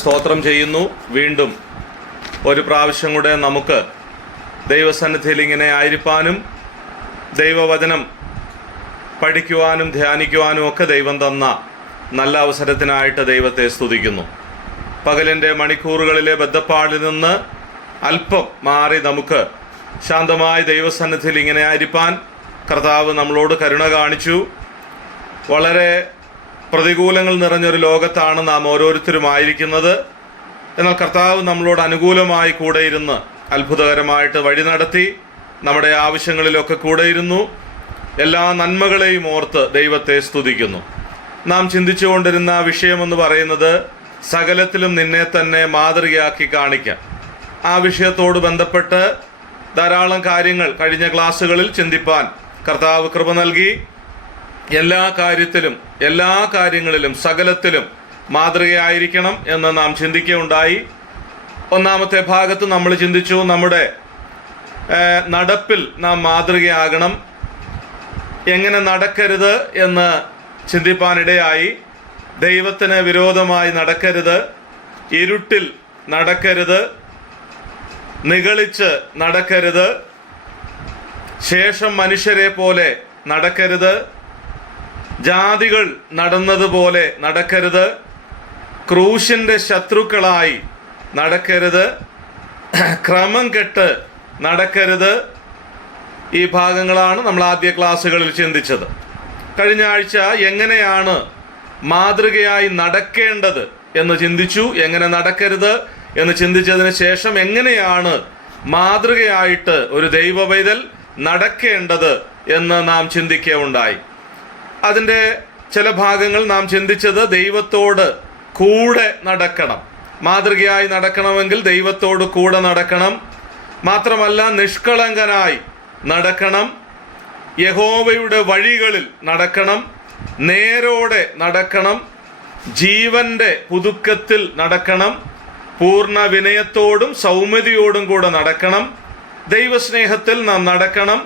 സ്തോത്രം ചെയ്യുന്നു. വീണ്ടും ഒരു പ്രാവശ്യം കൂടെ നമുക്ക് ദൈവസന്നിധിയിൽ ഇങ്ങനെ ആയിരിക്കാനും ദൈവവചനം പഠിക്കുവാനും ധ്യാനിക്കുവാനും ഒക്കെ ദൈവം തന്ന നല്ല അവസരത്തിനായിട്ട് ദൈവത്തെ സ്തുതിക്കുന്നു. പകലിൻ്റെ മണിക്കൂറുകളിലെ ബദ്ധപ്പാടിൽ നിന്ന് അല്പം മാറി നമുക്ക് ശാന്തമായി ദൈവസന്നിധിയിൽ ഇങ്ങനെ ആയിരിക്കാൻ കർത്താവ് നമ്മളോട് കരുണ കാണിച്ചു. വളരെ പ്രതികൂലങ്ങൾ നിറഞ്ഞൊരു ലോകത്താണ് നാം ഓരോരുത്തരും ആയിരിക്കുന്നത്. എന്നാൽ കർത്താവ് നമ്മളോട് അനുകൂലമായി കൂടെ ഇരുന്ന് അത്ഭുതകരമായിട്ട് വഴി നടത്തി നമ്മുടെ ആവശ്യങ്ങളിലൊക്കെ കൂടെ ഇരുന്നു. എല്ലാ നന്മകളെയും ഓർത്ത് ദൈവത്തെ സ്തുതിക്കുന്നു. നാം ചിന്തിച്ചുകൊണ്ടിരുന്ന വിഷയമെന്ന് പറയുന്നത് സകലത്തിലും നിന്നെ തന്നെ മാതൃകയാക്കി കാണിക്കാം. ആ വിഷയത്തോട് ബന്ധപ്പെട്ട് ധാരാളം കാര്യങ്ങൾ കഴിഞ്ഞ ക്ലാസ്സുകളിൽ ചിന്തിപ്പാൻ കർത്താവ് കൃപ നൽകി. എല്ലാ കാര്യങ്ങളിലും സകലത്തിലും മാതൃകയായിരിക്കണം എന്ന് നാം ചിന്തിക്കുകയുണ്ടായി. ഒന്നാമത്തെ ഭാഗത്ത് നമ്മൾ ചിന്തിച്ചു നമ്മുടെ നടപ്പിൽ നാം മാതൃകയാകണം. എങ്ങനെ നടക്കരുത് എന്ന് ചിന്തിപ്പാനിടയായി. ദൈവത്തിന് വിരോധമായി നടക്കരുത്, ഇരുട്ടിൽ നടക്കരുത്, നിഗളിച്ച് നടക്കരുത്, ശേഷം മനുഷ്യരെ പോലെ നടക്കരുത്, ജാതികൾ നടന്നതുപോലെ നടക്കരുത്, ക്രൂശിൻ്റെ ശത്രുക്കളായി നടക്കരുത്, ക്രമം കെട്ട് നടക്കരുത്. ഈ ഭാഗങ്ങളാണ് നമ്മൾ ആദ്യ ക്ലാസ്സുകളിൽ ചിന്തിച്ചത്. കഴിഞ്ഞ ആഴ്ച എങ്ങനെയാണ് മാതൃകയായി നടക്കേണ്ടത് എന്ന് ചിന്തിച്ചു. എങ്ങനെ നടക്കരുത് എന്ന് ചിന്തിച്ചതിന് ശേഷം എങ്ങനെയാണ് മാതൃകയായിട്ട് ഒരു ദൈവ പൈതൽ നടക്കേണ്ടത് എന്ന് നാം ചിന്തിക്കുകയുണ്ടായി. അതിൻ്റെ ചില ഭാഗങ്ങൾ നാം ചിന്തിച്ചത് ദൈവത്തോട് കൂടെ നടക്കണം. മാതൃകയായി നടക്കണമെങ്കിൽ ദൈവത്തോട് കൂടെ നടക്കണം. മാത്രമല്ല നിഷ്കളങ്കനായി നടക്കണം, യഹോവയുടെ വഴികളിൽ നടക്കണം, നേരോടെ നടക്കണം, ജീവന്റെ പുതുക്കത്തിൽ നടക്കണം, പൂർണ്ണ വിനയത്തോടും സൗമ്യതയോടും കൂടെ നടക്കണം, ദൈവസ്നേഹത്തിൽ നാം നടക്കണം.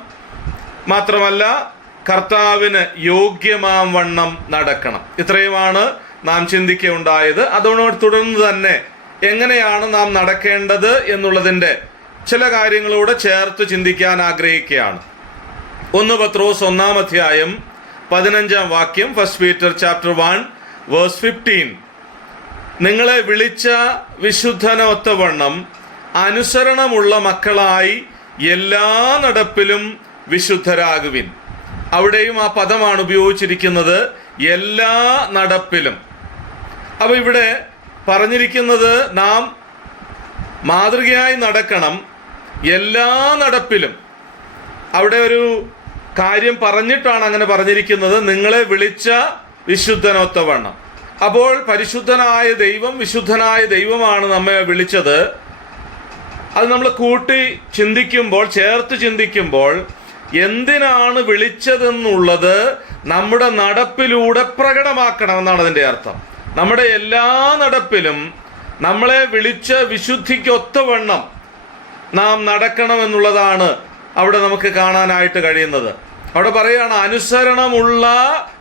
മാത്രമല്ല കർത്താവിന് യോഗ്യമാം വണ്ണം നടക്കണം. ഇത്രയുമാണ് നാം ചിന്തിക്കുകയുണ്ടായത്. അതോട് തുടർന്ന് തന്നെ എങ്ങനെയാണ് നാം നടക്കേണ്ടത് എന്നുള്ളതിൻ്റെ ചില കാര്യങ്ങളോട് ചേർത്ത് ചിന്തിക്കാൻ ആഗ്രഹിക്കുകയാണ്. 1 പത്രോസ് 1-ാം അധ്യായം 15-ാം വാക്യം, 1 Peter chapter 1 verse 15. നിങ്ങളെ വിളിച്ച വിശുദ്ധനൊത്തവണ്ണം അനുസരണമുള്ള മക്കളായി എല്ലാ നടപ്പിലും വിശുദ്ധരാകുവിൻ. അവിടെയും ആ പദമാണ് ഉപയോഗിച്ചിരിക്കുന്നത്, എല്ലാ നടപ്പിലും. അപ്പോൾ ഇവിടെ പറഞ്ഞിരിക്കുന്നത് നാം മാതൃകയായി നടക്കണം എല്ലാ നടപ്പിലും. അവിടെ ഒരു കാര്യം പറഞ്ഞിട്ടാണ് അങ്ങനെ പറഞ്ഞിരിക്കുന്നത്, നിങ്ങളെ വിളിച്ച വിശുദ്ധനൊത്തവണ്ണം. അപ്പോൾ പരിശുദ്ധനായ ദൈവം, വിശുദ്ധനായ ദൈവമാണ് നമ്മെ വിളിച്ചത്. അത് നമ്മൾ കൂട്ടി ചിന്തിക്കുമ്പോൾ, ചേർത്ത് ചിന്തിക്കുമ്പോൾ എന്തിനാണ് വിളിച്ചതെന്നുള്ളത് നമ്മുടെ നടപ്പിലൂടെ പ്രകടമാക്കണമെന്നാണ് അതിൻ്റെ അർത്ഥം. നമ്മുടെ എല്ലാ നടപ്പിലും നമ്മളെ വിളിച്ച വിശുദ്ധിക്കൊത്തവണ്ണം നാം നടക്കണമെന്നുള്ളതാണ് അവിടെ നമുക്ക് കാണാനായിട്ട് കഴിയുന്നത്. അവിടെ പറയുകയാണ് അനുസരണമുള്ള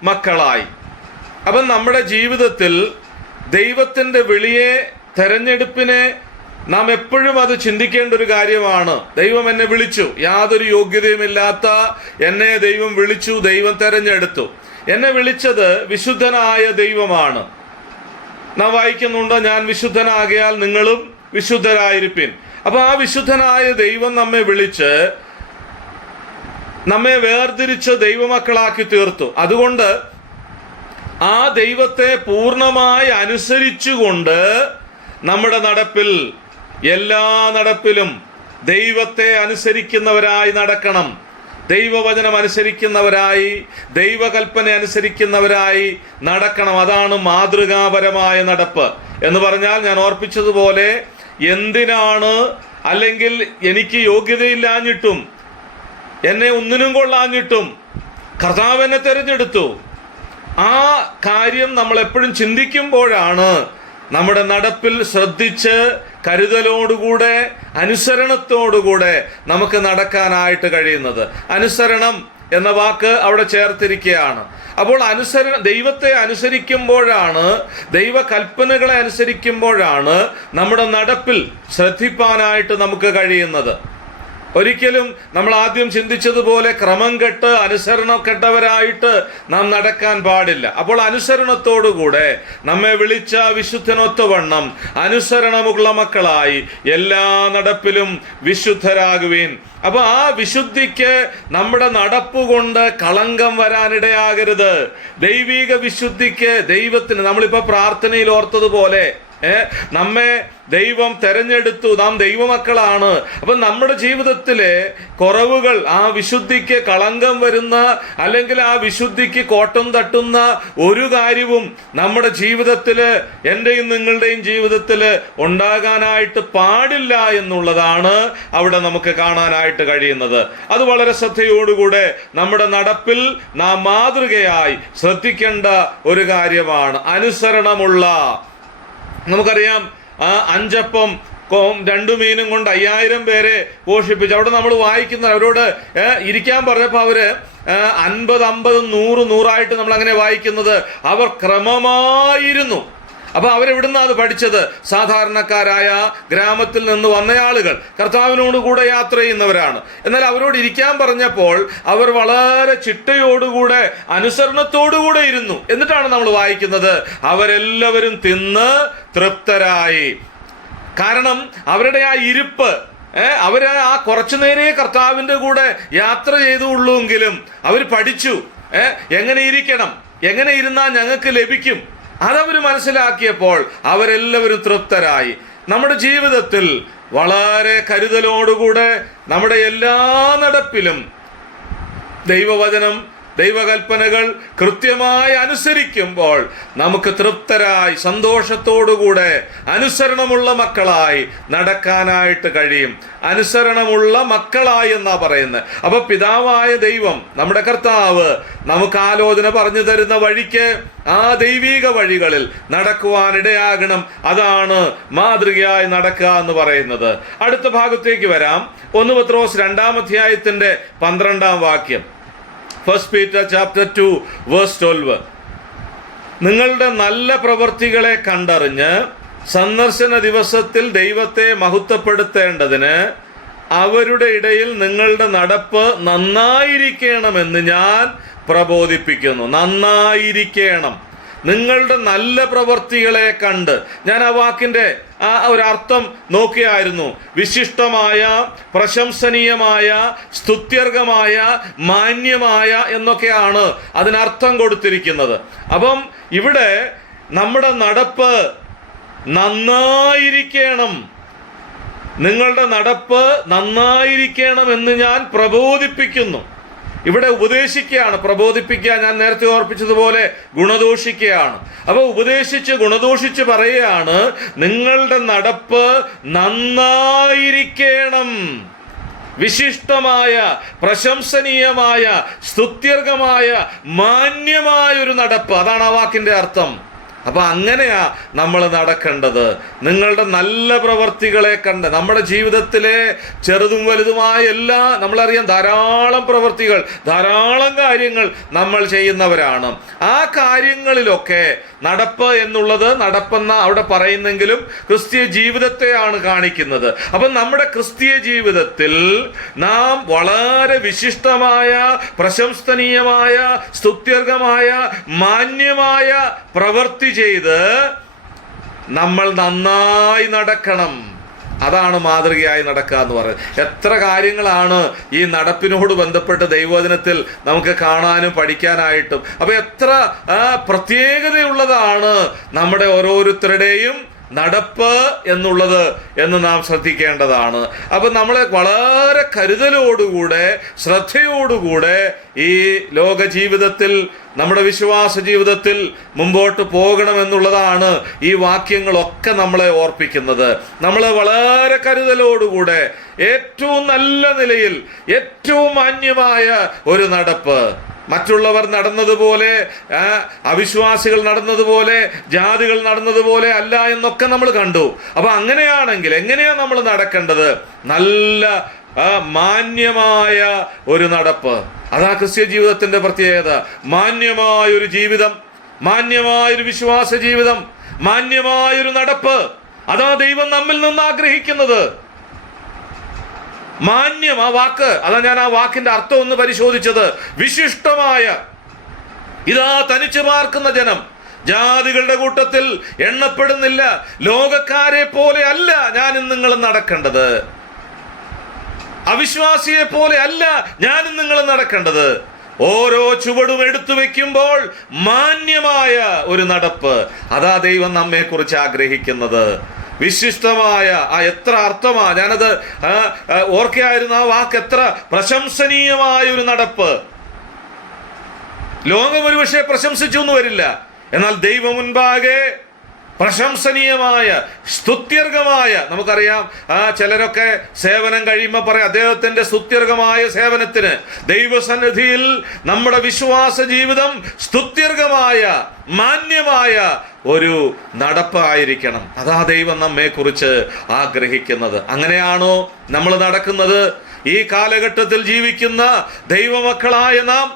മക്കളായി. അപ്പം നമ്മുടെ ജീവിതത്തിൽ ദൈവത്തിൻ്റെ വിളിയെ, തെരഞ്ഞെടുപ്പിനെ നാം എപ്പോഴും അത് ചിന്തിക്കേണ്ട ഒരു കാര്യമാണ്. ദൈവം എന്നെ വിളിച്ചു, യാതൊരു യോഗ്യതയുമില്ലാത്ത എന്നെ ദൈവം വിളിച്ചു, ദൈവം തെരഞ്ഞെടുത്തു. എന്നെ വിളിച്ചത് വിശുദ്ധനായ ദൈവമാണ്. നാം വായിക്കുന്നുണ്ട്, ഞാൻ വിശുദ്ധനാകിയാൽ നിങ്ങളും വിശുദ്ധരായിരിപ്പിൻ. അപ്പോൾ ആ വിശുദ്ധനായ ദൈവം നമ്മെ വിളിച്ച് നമ്മെ വേർതിരിച്ച് ദൈവമക്കളാക്കി തീർത്തു. അതുകൊണ്ട് ആ ദൈവത്തെ പൂർണ്ണമായി അനുസരിച്ചുകൊണ്ട് നമ്മുടെ നടപ്പിൽ, എല്ലാ നടപ്പിലും ദൈവത്തെ അനുസരിക്കുന്നവരായി നടക്കണം. ദൈവവചനം അനുസരിക്കുന്നവരായി, ദൈവകൽപ്പന അനുസരിക്കുന്നവരായി നടക്കണം. അതാണ് മാതൃകാപരമായ നടപ്പ് എന്ന് പറഞ്ഞാൽ, ഞാൻ ഓർപ്പിച്ചതുപോലെ, എന്തിനാണ്, അല്ലെങ്കിൽ എനിക്ക് യോഗ്യതയില്ലാഞ്ഞിട്ടും എന്നെ ഒന്നിനും കൊള്ളാഞ്ഞിട്ടും കർത്താവ് എന്നെ തിരഞ്ഞെടുത്തു, ആ കാര്യം നമ്മൾ എപ്പോഴും ചിന്തിക്കുമ്പോഴാണ് നമ്മുടെ നടപ്പിൽ ശ്രദ്ധിച്ച് കരുതലോടുകൂടെ അനുസരണത്തോടുകൂടെ നമുക്ക് നടക്കാനായിട്ട് കഴിയുന്നത്. അനുസരണം എന്ന വാക്ക് അവിടെ ചേർത്തിരിക്കുകയാണ്. അപ്പോൾ ദൈവത്തെ അനുസരിക്കുമ്പോഴാണ്, ദൈവകൽപ്പനകളെ അനുസരിക്കുമ്പോഴാണ് നമ്മുടെ നടപ്പിൽ ശ്രദ്ധിപ്പാനായിട്ട് നമുക്ക് കഴിയുന്നത്. ഒരിക്കലും നമ്മൾ ആദ്യം ചിന്തിച്ചതുപോലെ ക്രമം കെട്ട് അനുസരണക്കെട്ടവരായിട്ട് നാം നടക്കാൻ പാടില്ല. അപ്പോൾ അനുസരണത്തോടുകൂടെ നമ്മെ വിളിച്ച വിശുദ്ധനൊത്തവണ്ണം അനുസരണമുള്ള മക്കളായി എല്ലാ നടപ്പിലും വിശുദ്ധരാകുവീൻ. അപ്പൊ ആ വിശുദ്ധിക്ക് നമ്മുടെ നടപ്പുകൊണ്ട് കളങ്കം വരാനിടയാകരുത്. ദൈവിക വിശുദ്ധിക്ക്, ദൈവത്തിന്, നമ്മളിപ്പോ പ്രാർത്ഥനയിൽ ഓർത്തതുപോലെ നമ്മെ ദൈവം തെരഞ്ഞെടുത്തു, നാം ദൈവമക്കളാണ്. അപ്പൊ നമ്മുടെ ജീവിതത്തിലെ കുറവുകൾ, ആ വിശുദ്ധിക്ക് കളങ്കം വരുന്ന, അല്ലെങ്കിൽ ആ വിശുദ്ധിക്ക് കോട്ടം തട്ടുന്ന ഒരു കാര്യവും നമ്മുടെ ജീവിതത്തില്, എന്റെയും നിങ്ങളുടെയും ജീവിതത്തില് ഉണ്ടാകാനായിട്ട് പാടില്ല എന്നുള്ളതാണ് അവിടെ നമുക്ക് കാണാനായിട്ട് കഴിയുന്നത്. അത് വളരെ ശ്രദ്ധയോടുകൂടെ നമ്മുടെ നടപ്പിൽ നാം മാതൃകയായി ശ്രദ്ധിക്കേണ്ട ഒരു കാര്യമാണ്. അനുസരണമുള്ള, നമുക്കറിയാം 5 അപ്പം 2 മീനും കൊണ്ട് 5000 പേരെ പോഷിപ്പിച്ചു. അവിടെ നമ്മൾ വായിക്കുന്ന, അവരോട് ഇരിക്കാൻ പറഞ്ഞപ്പോൾ അവര് 50, 50, 100, 100 നമ്മൾ അങ്ങനെ വായിക്കുന്നത്. അവർ ക്രമമായിരുന്നു. അപ്പൊ അവരെവിടുന്ന അത് പഠിച്ചത്? സാധാരണക്കാരായ ഗ്രാമത്തിൽ നിന്ന് വന്ന ആളുകൾ, കർത്താവിനോട് കൂടെ യാത്ര ചെയ്യുന്നവരാണ്. എന്നാൽ അവരോട് ഇരിക്കാൻ പറഞ്ഞപ്പോൾ അവർ വളരെ ചിട്ടയോടുകൂടെ അനുസരണത്തോടുകൂടെ ഇരുന്നു. എന്നിട്ടാണ് നമ്മൾ വായിക്കുന്നത്, അവരെല്ലാവരും തിന്ന് തൃപ്തരായി. കാരണം അവരുടെ ആ ഇരിപ്പ്, അവര് ആ കുറച്ചു നേരേ കർത്താവിന്റെ കൂടെ യാത്ര ചെയ്തുള്ളൂവെങ്കിലും അവർ പഠിച്ചു എങ്ങനെ ഇരിക്കണം, എങ്ങനെ ഇരുന്നാൽ ഞങ്ങൾക്ക് ലഭിക്കും. അതവർ മനസ്സിലാക്കിയപ്പോൾ അവരെല്ലാവരും തൃപ്തരായി. നമ്മുടെ ജീവിതത്തിൽ വളരെ കരുതലോടുകൂടെ നമ്മുടെ എല്ലാ നടപ്പിലും ദൈവവചനം, ദൈവകൽപ്പനകൾ കൃത്യമായി അനുസരിക്കുമ്പോൾ നമുക്ക് തൃപ്തരായി സന്തോഷത്തോടുകൂടെ അനുസരണമുള്ള മക്കളായി നടക്കാനായിട്ട് കഴിയും. അനുസരണമുള്ള മക്കളായി എന്നാ പറയുന്നത്. അപ്പൊ പിതാവായ ദൈവം, നമ്മുടെ കർത്താവ്, നമുക്ക് ആലോചന പറഞ്ഞു തരുന്ന വഴിക്ക്, ആ ദൈവിക വഴികളിൽ നടക്കുവാനിടയാകണം. അതാണ് മാതൃകയായി നടക്കുക എന്ന് പറയുന്നത്. അടുത്ത ഭാഗത്തേക്ക് വരാം. 1 പത്രോസ് 2-ാം അധ്യായത്തിന്റെ 12-ാം വാക്യം. 1 Peter chapter 2 verse 12. നിങ്ങളുടെ നല്ല പ്രവൃത്തികളെ കണ്ടറിഞ്ഞ് സന്ദർശന ദിവസത്തിൽ ദൈവത്തെ മഹത്വപ്പെടുത്തേണ്ടതിന് അവരുടെ ഇടയിൽ നിങ്ങളുടെ നടപ്പ് നന്നായിരിക്കണമെന്ന് ഞാൻ പ്രബോധിപ്പിക്കുന്നു. നന്നായിരിക്കണം. നിങ്ങളുടെ നല്ല പ്രവൃത്തികളെ കണ്ട്, ഞാൻ ആ വാക്കിന്റെ ആ ഒരു അർത്ഥം നോക്കിയായിരുന്നു. വിശിഷ്ടമായ, പ്രശംസനീയമായ, സ്തുത്യർഹമായ, മാന്യമായ എന്നൊക്കെയാണ് അതിനർത്ഥം കൊടുത്തിരിക്കുന്നത്. അപ്പം ഇവിടെ നമ്മുടെ നടപ്പ് നന്നായിരിക്കണം. നിങ്ങളുടെ നടപ്പ് നന്നായിരിക്കണം എന്ന് ഞാൻ പ്രബോധിപ്പിക്കുന്നു. ഇവിടെ ഉപദേശിക്കുകയാണ്. പ്രബോധിപ്പിക്കുക, ഞാൻ നേരത്തെ ഓർപ്പിച്ചതുപോലെ ഗുണദോഷിക്കുകയാണ്. അപ്പൊ ഉപദേശിച്ച് ഗുണദോഷിച്ച് പറയുകയാണ്, നിങ്ങളുടെ നടപ്പ് നന്നായിരിക്കണം. വിശിഷ്ടമായ, പ്രശംസനീയമായ, സ്തുത്യർഹമായ, മാന്യമായ ഒരു നടപ്പ്. അതാണ് ആ വാക്കിന്റെ അർത്ഥം. അപ്പൊ അങ്ങനെയാ നമ്മൾ നടക്കേണ്ടത്. നിങ്ങളുടെ നല്ല പ്രവർത്തികളെ കണ്ട്, നമ്മുടെ ജീവിതത്തിലെ ചെറുതും വലുതുമായ എല്ലാ, നമ്മളറിയാം ധാരാളം പ്രവർത്തികൾ, ധാരാളം കാര്യങ്ങൾ നമ്മൾ ചെയ്യുന്നവരാണ്. ആ കാര്യങ്ങളിലൊക്കെ നടപ്പ് എന്നുള്ളത്, നടപ്പെന്ന അവിടെ പറയുന്നെങ്കിലും ക്രിസ്തീയ ജീവിതത്തെയാണ് കാണിക്കുന്നത്. അപ്പം നമ്മുടെ ക്രിസ്തീയ ജീവിതത്തിൽ നാം വളരെ വിശിഷ്ടമായ, പ്രശംസനീയമായ, സ്തുത്യർഹമായ, മാന്യമായ പ്രവൃത്തി ചെയ്ത് നമ്മൾ നന്നായി നടക്കണം. അതാണ് മാതൃകയായി നടക്കുക എന്ന് പറയുന്നത്. എത്ര കാര്യങ്ങളാണ് ഈ നടപ്പിനോട് ബന്ധപ്പെട്ട് ദൈവവചനത്തിൽ നമുക്ക് കാണാനും പഠിക്കാനായിട്ടും. അപ്പൊ എത്ര പ്രത്യേകതയുള്ളതാണ് നമ്മുടെ ഓരോരുത്തരുടെയും നടപ്പ് എന്നുള്ളത് എന്ന് നാം ശ്രദ്ധിക്കേണ്ടതാണ്. അപ്പൊ നമ്മളെ വളരെ കരുതലോടുകൂടെ, ശ്രദ്ധയോടുകൂടെ ഈ ലോക ജീവിതത്തിൽ, നമ്മുടെ വിശ്വാസ ജീവിതത്തിൽ മുമ്പോട്ട് പോകണമെന്നുള്ളതാണ് ഈ വാക്യങ്ങളൊക്കെ നമ്മളെ ഓർപ്പിക്കുന്നത്. നമ്മൾ വളരെ കരുതലോടുകൂടെ ഏറ്റവും നല്ല നിലയിൽ, ഏറ്റവും മാന്യമായ ഒരു നടപ്പ്, മറ്റുള്ളവർ നടന്നതുപോലെ, അവിശ്വാസികൾ നടന്നതുപോലെ, ജാതികൾ നടന്നതുപോലെ അല്ല എന്നൊക്കെ നമ്മൾ കണ്ടു. അപ്പൊ അങ്ങനെയാണെങ്കിൽ എങ്ങനെയാ നമ്മൾ നടക്കേണ്ടത്? നല്ല മാന്യമായ ഒരു നടപ്പ്. അതാ ക്രിസ്ത്യ ജീവിതത്തിന്റെ പ്രത്യേകത. മാന്യമായൊരു ജീവിതം, മാന്യമായൊരു വിശ്വാസ ജീവിതം, മാന്യമായൊരു നടപ്പ്, അതാ ദൈവം നമ്മിൽ നിന്ന് ആഗ്രഹിക്കുന്നത്. മാന്യം, ആ വാക്ക്, അതാ ഞാൻ ആ വാക്കിന്റെ അർത്ഥം ഒന്ന് പരിശോധിച്ചത്. വിശിഷ്ടമായ, ഇതാ തനിച്ചു പാർക്കുന്ന ജനം, ജാതികളുടെ കൂട്ടത്തിൽ എണ്ണപ്പെടുന്നില്ല, ലോകക്കാരെ പോലെ അല്ല ഞാനും നിങ്ങളും നടക്കേണ്ടത്, അവിശ്വാസിയെ പോലെ അല്ല ഞാനും നിങ്ങളും നടക്കേണ്ടത്. ഓരോ ചുവടും എടുത്തു വെക്കുമ്പോൾ മാന്യമായ ഒരു നടപ്പ്, അതാ ദൈവം നമ്മെ കുറിച്ച് ആഗ്രഹിക്കുന്നത്. വിശിഷ്ടമായ, ആ എത്ര അർത്ഥമാ, ഞാനത് ഓർക്കയായിരുന്നു ആ വാക്ക്. എത്ര പ്രശംസനീയമായ ഒരു നടപ്പ്. ലോകം ഒരുപക്ഷെ പ്രശംസിച്ചു എന്ന് വരില്ല, എന്നാൽ ദൈവം മുൻപാകെ പ്രശംസനീയമായ, സ്തുത്യർഹമായ, നമുക്കറിയാം ചിലരൊക്കെ സേവനം കഴിയുമ്പോൾ പറയാം അദ്ദേഹത്തിന്റെ സ്തുത്യർഹമായ സേവനത്തിന്. ദൈവസന്നിധിയിൽ നമ്മുടെ വിശ്വാസ ജീവിതം സ്തുത്യർഹമായ, മാന്യമായ ഒരു നടപ്പായിരിക്കണം. അതാ ദൈവം നമ്മെ കുറിച്ച് ആഗ്രഹിക്കുന്നത്. അങ്ങനെയാണോ നമ്മൾ നടക്കുന്നത്? ഈ കാലഘട്ടത്തിൽ ജീവിക്കുന്ന ദൈവമക്കളായ നാം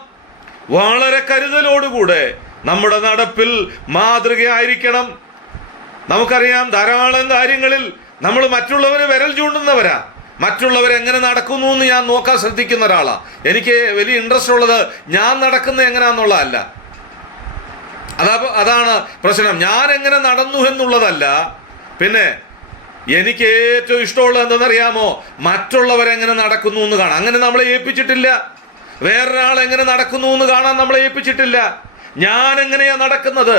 വളരെ കരുതലോടുകൂടെ നമ്മുടെ നടപ്പിൽ മാതൃകയായിരിക്കണം. നമുക്കറിയാം ധാരാളം കാര്യങ്ങളിൽ നമ്മൾ മറ്റുള്ളവരെ വിരൽ ചൂണ്ടുന്നവരാ. മറ്റുള്ളവരെങ്ങനെ നടക്കുന്നു എന്ന് ഞാൻ നോക്കാൻ ശ്രദ്ധിക്കുന്ന ഒരാളാ. എനിക്ക് വലിയ ഇൻട്രസ്റ്റ് ഉള്ളത് ഞാൻ നടക്കുന്നത് എങ്ങനെയാന്നുള്ളതല്ല. അതാണ് പ്രശ്നം. ഞാൻ എങ്ങനെ നടന്നു എന്നുള്ളതല്ല. പിന്നെ എനിക്ക് ഏറ്റവും ഇഷ്ടമുള്ളത് എന്തെന്നറിയാമോ? മറ്റുള്ളവരെങ്ങനെ നടക്കുന്നു എന്ന് കാണാം. അങ്ങനെ നമ്മളെ ഏൽപ്പിച്ചിട്ടില്ല. വേറൊരാൾ എങ്ങനെ നടക്കുന്നു എന്ന് കാണാൻ നമ്മളെ ഏൽപ്പിച്ചിട്ടില്ല. ഞാൻ എങ്ങനെയാ നടക്കുന്നത്?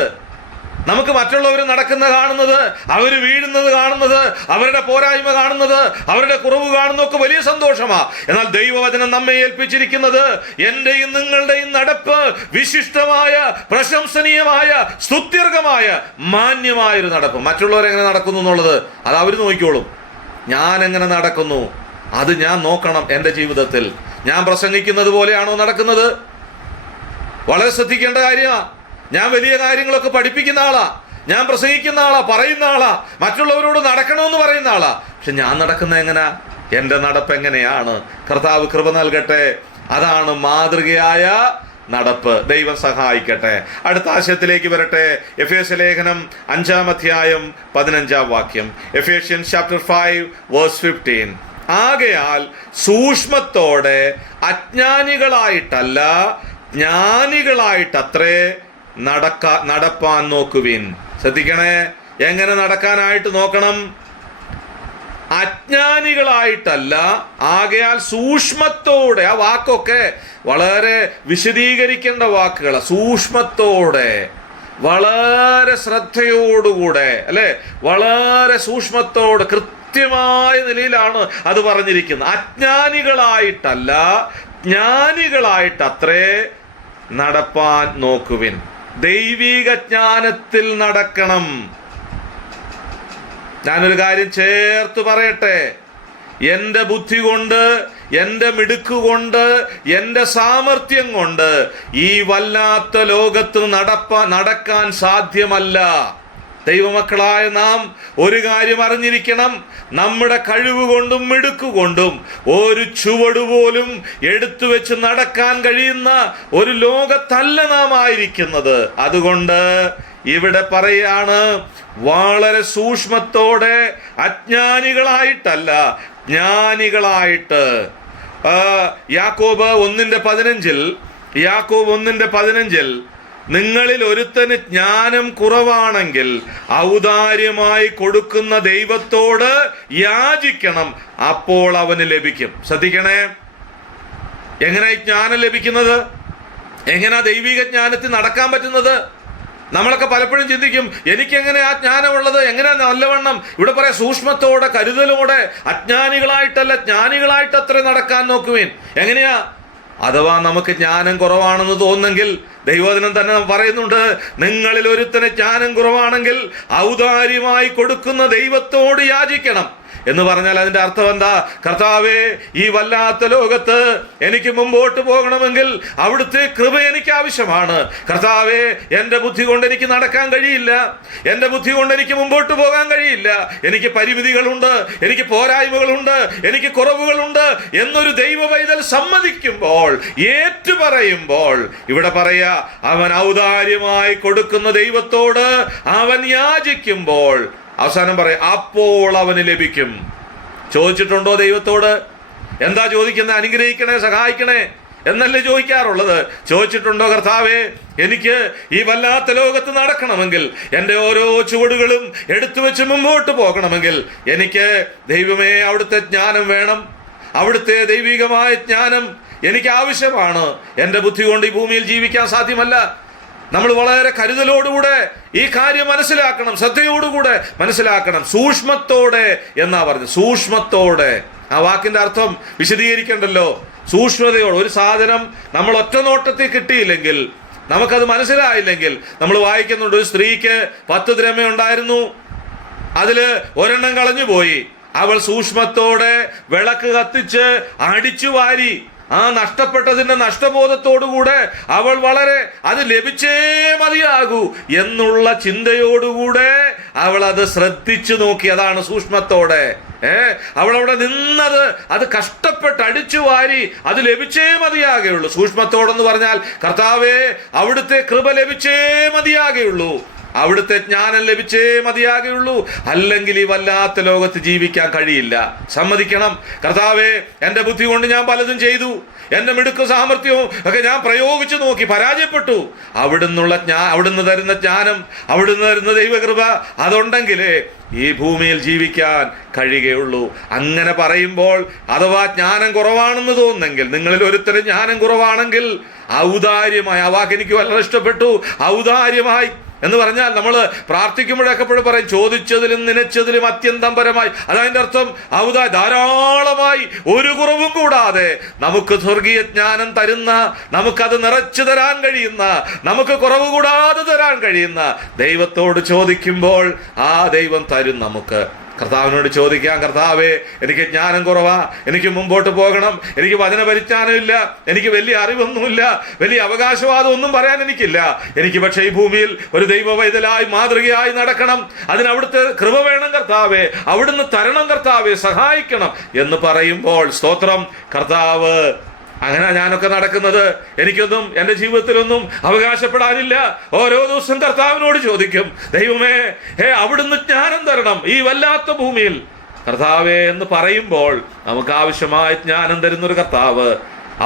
നമുക്ക് മറ്റുള്ളവർ നടക്കുന്ന കാണുന്നത്, അവർ വീഴുന്നത് കാണുന്നത്, അവരുടെ പോരായ്മ കാണുന്നത്, അവരുടെ കുറവ് കാണുന്നതൊക്കെ വലിയ സന്തോഷമാണ്. എന്നാൽ ദൈവവചനം നമ്മെ ഏൽപ്പിച്ചിരിക്കുന്നത് എന്റെയും നിങ്ങളുടെയും നടപ്പ് വിശിഷ്ടമായ, പ്രശംസനീയമായ, സ്തുത്യർഹമായ, മാന്യമായൊരു നടപ്പ്. മറ്റുള്ളവരെങ്ങനെ നടക്കുന്നു എന്നുള്ളത് അത് അവർ നോക്കിക്കോളും. ഞാൻ എങ്ങനെ നടക്കുന്നു അത് ഞാൻ നോക്കണം. എൻ്റെ ജീവിതത്തിൽ ഞാൻ പ്രസംഗിക്കുന്നത് പോലെയാണോ നടക്കുന്നത്? വളരെ ശ്രദ്ധിക്കേണ്ട കാര്യമാണ്. ഞാൻ വലിയ കാര്യങ്ങളൊക്കെ പഠിപ്പിക്കുന്ന ആളാ, ഞാൻ പ്രസംഗിക്കുന്ന ആളാ, പറയുന്ന ആളാ, മറ്റുള്ളവരോട് നടക്കണമെന്ന് പറയുന്ന ആളാ. പക്ഷെ ഞാൻ നടക്കുന്നത് എങ്ങനെയാ? എൻ്റെ നടപ്പ് എങ്ങനെയാണ്? കർത്താവ് കൃപ നൽകട്ടെ. അതാണ് മാതൃകയായ നടപ്പ്. ദൈവം സഹായിക്കട്ടെ. അടുത്ത ആശയത്തിലേക്ക് വരട്ടെ. എഫേസ്യ ലേഖനം 5-ാം അധ്യായം 15-ാം വാക്യം. Ephesians chapter 5 verse 15. ആകയാൽ സൂക്ഷ്മത്തോടെ അജ്ഞാനികളായിട്ടല്ല ജ്ഞാനികളായിട്ടത്രേ നടപ്പാൻ നോക്കുവിൻ. ശ്രദ്ധിക്കണേ, എങ്ങനെ നടക്കാനായിട്ട് നോക്കണം? അജ്ഞാനികളായിട്ടല്ല, ആകയാൽ സൂക്ഷ്മത്തോടെ. ആ വാക്കൊക്കെ വളരെ വിശദീകരിക്കേണ്ട വാക്കുകളാണ്. സൂക്ഷ്മത്തോടെ, വളരെ ശ്രദ്ധയോടുകൂടെ, അല്ലെ, വളരെ സൂക്ഷ്മത്തോടെ, കൃത്യമായ നിലയിലാണ് അത് പറഞ്ഞിരിക്കുന്നത്. അജ്ഞാനികളായിട്ടല്ല ജ്ഞാനികളായിട്ടത്രേ നടപ്പാൻ നോക്കുവിൻ. ദൈവിക ജ്ഞാനത്തിൽ നടക്കണം. ഞാനൊരു കാര്യം ചേർത്ത് പറയട്ടെ. എൻ്റെ ബുദ്ധി കൊണ്ട്, എൻ്റെ മിടുക്കുകൊണ്ട്, എൻ്റെ സാമർഥ്യം കൊണ്ട് ഈ വല്ലാത്ത ലോകത്ത് നടക്കാൻ സാധ്യമല്ല. ദൈവമക്കളായ നാം ഒരു കാര്യം അറിഞ്ഞിരിക്കണം. നമ്മുടെ കഴിവ് കൊണ്ടും മിടുക്കുകൊണ്ടും ഒരു ചുവടുപോലും എടുത്തു വെച്ച് നടക്കാൻ കഴിയുന്ന ഒരു ലോകത്തല്ല നാം ആയിരിക്കുന്നത്. അതുകൊണ്ട് ഇവിടെ പറയാണ്, വളരെ സൂക്ഷ്മത്തോടെ, അജ്ഞാനികളായിട്ടല്ല ജ്ഞാനികളായിട്ട്. യാക്കോബ് 1:15 നിങ്ങളിൽ ഒരുത്തന് ജ്ഞാനം കുറവാണെങ്കിൽ ഔദാര്യമായി കൊടുക്കുന്ന ദൈവത്തോട് യാചിക്കണം, അപ്പോൾ അവന് ലഭിക്കും. ശ്രദ്ധിക്കണേ, എങ്ങനെയാ ജ്ഞാനം ലഭിക്കുന്നത്? എങ്ങനെയാ ദൈവിക ജ്ഞാനത്തിൽ നടക്കാൻ പറ്റുന്നത്? നമ്മളൊക്കെ പലപ്പോഴും ചിന്തിക്കും, എനിക്കെങ്ങനെ ആ ജ്ഞാനമുള്ളത്, എങ്ങനെയാ നല്ലവണ്ണം. ഇവിടെ പറയാം, സൂക്ഷ്മത്തോടെ, കരുതലോടെ, അജ്ഞാനികളായിട്ടല്ല ജ്ഞാനികളായിട്ട് അത്ര നടക്കാൻ നോക്കുവേൻ. എങ്ങനെയാ? അഥവാ നമുക്ക് ജ്ഞാനം കുറവാണെന്ന് തോന്നുന്നെങ്കിൽ ദൈവവചനം തന്നെ പറയുന്നുണ്ട്, നിങ്ങളിൽ ഒരുത്തന് ജ്ഞാനം കുറവാണെങ്കിൽ ഔദാര്യമായി കൊടുക്കുന്ന ദൈവത്തോട് യാചിക്കണം. എന്ന് പറഞ്ഞാൽ അതിന്റെ അർത്ഥം എന്താ? കർത്താവേ, ഈ വല്ലാത്ത ലോകത്ത് എനിക്ക് മുമ്പോട്ട് പോകണമെങ്കിൽ അവിടുത്തെ കൃപ എനിക്ക് ആവശ്യമാണ്. കർത്താവേ, എൻ്റെ ബുദ്ധി കൊണ്ട് എനിക്ക് നടക്കാൻ കഴിയില്ല, എൻ്റെ ബുദ്ധി കൊണ്ട് എനിക്ക് മുമ്പോട്ട് പോകാൻ കഴിയില്ല, എനിക്ക് പരിമിതികളുണ്ട്, എനിക്ക് പോരായ്മകളുണ്ട്, എനിക്ക് കുറവുകളുണ്ട് എന്നൊരു ദൈവ പൈതൽ സമ്മതിക്കുമ്പോൾ, ഏറ്റുപറയുമ്പോൾ, ഇവിടെ പറയാ, അവൻ ഔദാര്യമായി കൊടുക്കുന്ന ദൈവത്തോട് അവൻ യാചിക്കുമ്പോൾ, അവസാനം പറയാം, അപ്പോൾ അവന് ലഭിക്കും. ചോദിച്ചിട്ടുണ്ടോ ദൈവത്തോട്? എന്താ ചോദിക്കുന്നത്? അനുഗ്രഹിക്കണേ, സഹായിക്കണേ എന്നല്ലേ ചോദിക്കാറുള്ളത്. ചോദിച്ചിട്ടുണ്ടോ, കർത്താവേ, എനിക്ക് ഈ വല്ലാത്ത ലോകത്ത് നടക്കണമെങ്കിൽ, എൻ്റെ ഓരോ ചുവടുകളും എടുത്തു വെച്ച് മുമ്പോട്ട് പോകണമെങ്കിൽ എനിക്ക് ദൈവമേ അവിടുത്തെ ജ്ഞാനം വേണം, അവിടുത്തെ ദൈവികമായ ജ്ഞാനം എനിക്ക് ആവശ്യമാണ്. എൻ്റെ ബുദ്ധി കൊണ്ട് ഈ ഭൂമിയിൽ ജീവിക്കാൻ സാധ്യമല്ല. നമ്മൾ വളരെ കരുതലോടുകൂടെ ഈ കാര്യം മനസ്സിലാക്കണം, ശ്രദ്ധയോടുകൂടെ മനസ്സിലാക്കണം. സൂക്ഷ്മത്തോടെ എന്നാ പറഞ്ഞത്, സൂക്ഷ്മത്തോടെ. ആ വാക്കിന്റെ അർത്ഥം വിശദീകരിക്കണ്ടല്ലോ. സൂക്ഷ്മതയോടെ. ഒരു സാധനം നമ്മൾ ഒറ്റ നോട്ടത്തിൽ കിട്ടിയില്ലെങ്കിൽ, നമുക്കത് മനസ്സിലായില്ലെങ്കിൽ, നമ്മൾ വായിക്കുന്നുണ്ട്, ഒരു സ്ത്രീക്ക് 10 ദ്രഹ്മ ഉണ്ടായിരുന്നു, അതില് ഒരെണ്ണം കളഞ്ഞുപോയി. അവൾ സൂക്ഷ്മത്തോടെ വിളക്ക് കത്തിച്ച് അടിച്ചു വാരി, ആ നഷ്ടപ്പെട്ടതിന്റെ നഷ്ടബോധത്തോടുകൂടെ അവൾ വളരെ അത് ലഭിച്ചേ മതിയാകൂ എന്നുള്ള ചിന്തയോടുകൂടെ അവൾ അത് ശ്രദ്ധിച്ചു നോക്കി. അതാണ് സൂക്ഷ്മത്തോടെ. അവൾ അവിടെ നിന്നത് അത് കഷ്ടപ്പെട്ട് അടിച്ചു വാരി അത് ലഭിച്ചേ മതിയാകുള്ളൂ. സൂക്ഷ്മത്തോടെന്ന് പറഞ്ഞാൽ, കർത്താവേ, അവിടുത്തെ കൃപ ലഭിച്ചേ മതിയാകുള്ളൂ, അവിടുത്തെ ജ്ഞാനം ലഭിച്ചേ മതിയാകുള്ളൂ, അല്ലെങ്കിൽ ഈ വല്ലാത്ത ലോകത്ത് ജീവിക്കാൻ കഴിയില്ല. സമ്മതിക്കണം. കർത്താവേ, എൻ്റെ ബുദ്ധി കൊണ്ട് ഞാൻ പലതും ചെയ്തു, എൻ്റെ മിടുക്കും സാമർഥ്യവും ഒക്കെ ഞാൻ പ്രയോഗിച്ചു നോക്കി, പരാജയപ്പെട്ടു. അവിടുന്ന് തരുന്ന ജ്ഞാനം, അവിടുന്ന് തരുന്ന ദൈവകൃപ അതുണ്ടെങ്കിലേ ഈ ഭൂമിയിൽ ജീവിക്കാൻ കഴിയുകയുള്ളൂ. അങ്ങനെ പറയുമ്പോൾ, അഥവാ ജ്ഞാനം കുറവാണെന്ന് തോന്നുന്നെങ്കിൽ, നിങ്ങളിൽ ഒരുത്തരും ജ്ഞാനം കുറവാണെങ്കിൽ, ഔദാര്യമായി, ആ വാക്ക് എനിക്ക് വളരെ ഇഷ്ടപ്പെട്ടു, ഔദാര്യമായി എന്ന് പറഞ്ഞാൽ നമ്മൾ പ്രാർത്ഥിക്കുമ്പോഴൊക്കെ പറയും, ചോദിച്ചതിലും നനച്ചതിലും അത്യന്തം പരമായി. അതതിൻ്റെ അർത്ഥം ധാരാളമായി, ഒരു കുറവും കൂടാതെ നമുക്ക് സ്വർഗീയ ജ്ഞാനം തരുന്ന, നമുക്കത് നിറച്ചു തരാൻ കഴിയുന്ന, നമുക്ക് കുറവ് കൂടാതെ തരാൻ കഴിയുന്ന ദൈവത്തോട് ചോദിക്കുമ്പോൾ ആ ദൈവം തരും നമുക്ക്. കർത്താവിനോട് ചോദിക്കാം, കർത്താവേ, എനിക്ക് ജ്ഞാനം കുറവാ, എനിക്ക് മുമ്പോട്ട് പോകണം, എനിക്ക് വചനപരിജ്ഞാനമില്ല, എനിക്ക് വലിയ അറിവൊന്നുമില്ല, വലിയ അവകാശവാദം ഒന്നും പറയാൻ എനിക്കില്ല, എനിക്ക് പക്ഷേ ഈ ഭൂമിയിൽ ഒരു ദൈവ പൈതലായി മാതൃകയായി നടക്കണം, അതിന് അവിടുത്തെ കൃപ വേണം കർത്താവേ, അവിടുന്ന് തരണം കർത്താവേ, സഹായിക്കണം എന്ന് പറയുമ്പോൾ, സ്തോത്രം, കർത്താവ് അങ്ങനെ ഞാനൊക്കെ നടക്കുന്നത്. എനിക്കൊന്നും എൻ്റെ ജീവിതത്തിലൊന്നും അവകാശപ്പെടാനില്ല. ഓരോ ദിവസം കർത്താവിനോട് ചോദിക്കും, ദൈവമേ, അവിടുന്ന് ജ്ഞാനം തരണം ഈ വല്ലാത്ത ഭൂമിയിൽ. കർത്താവേ എന്ന് പറയുമ്പോൾ നമുക്ക് ആവശ്യമായ ജ്ഞാനം തരുന്നൊരു കർത്താവ്,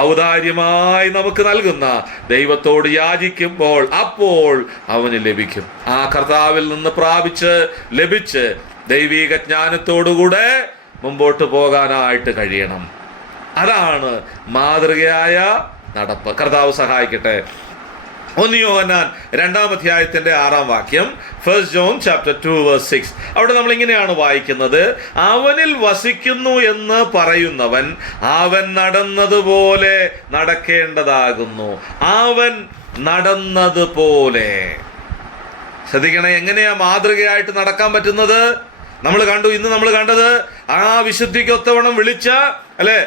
ഔദാര്യമായി നമുക്ക് നൽകുന്ന ദൈവത്തോട് യാചിക്കുമ്പോൾ അപ്പോൾ അവന് ലഭിക്കും. ആ കർത്താവിൽ നിന്ന് പ്രാപിച്ച് ലഭിച്ച് ദൈവിക ജ്ഞാനത്തോടുകൂടെ മുമ്പോട്ട് പോകാനായിട്ട് കഴിയണം. അതാണ് മാതൃകയായ നടപ്പ്. കർത്താവ് സഹായിക്കട്ടെ. 1 യോഹന്നാൻ 2-ാം അധ്യായത്തിന്റെ 6-ാം വാക്യം, 1 John chapter 2 verse 6. അവിടെ നമ്മൾ ഇങ്ങനെയാണ് വായിക്കുന്നത്, അവനിൽ വസിക്കുന്നു എന്ന് പറയുന്നവൻ അവൻ നടന്നതുപോലെ നടക്കേണ്ടതാകുന്നു. അവൻ നടന്നതുപോലെ. ശ്രദ്ധിക്കണേ, എങ്ങനെയാ മാതൃകയായിട്ട് നടക്കാൻ പറ്റുന്നത്? ഇന്ന് നമ്മൾ കണ്ടത്, ആ വിശുദ്ധിക്കൊത്തവണ്ണം വിളിച്ച, അല്ലെ,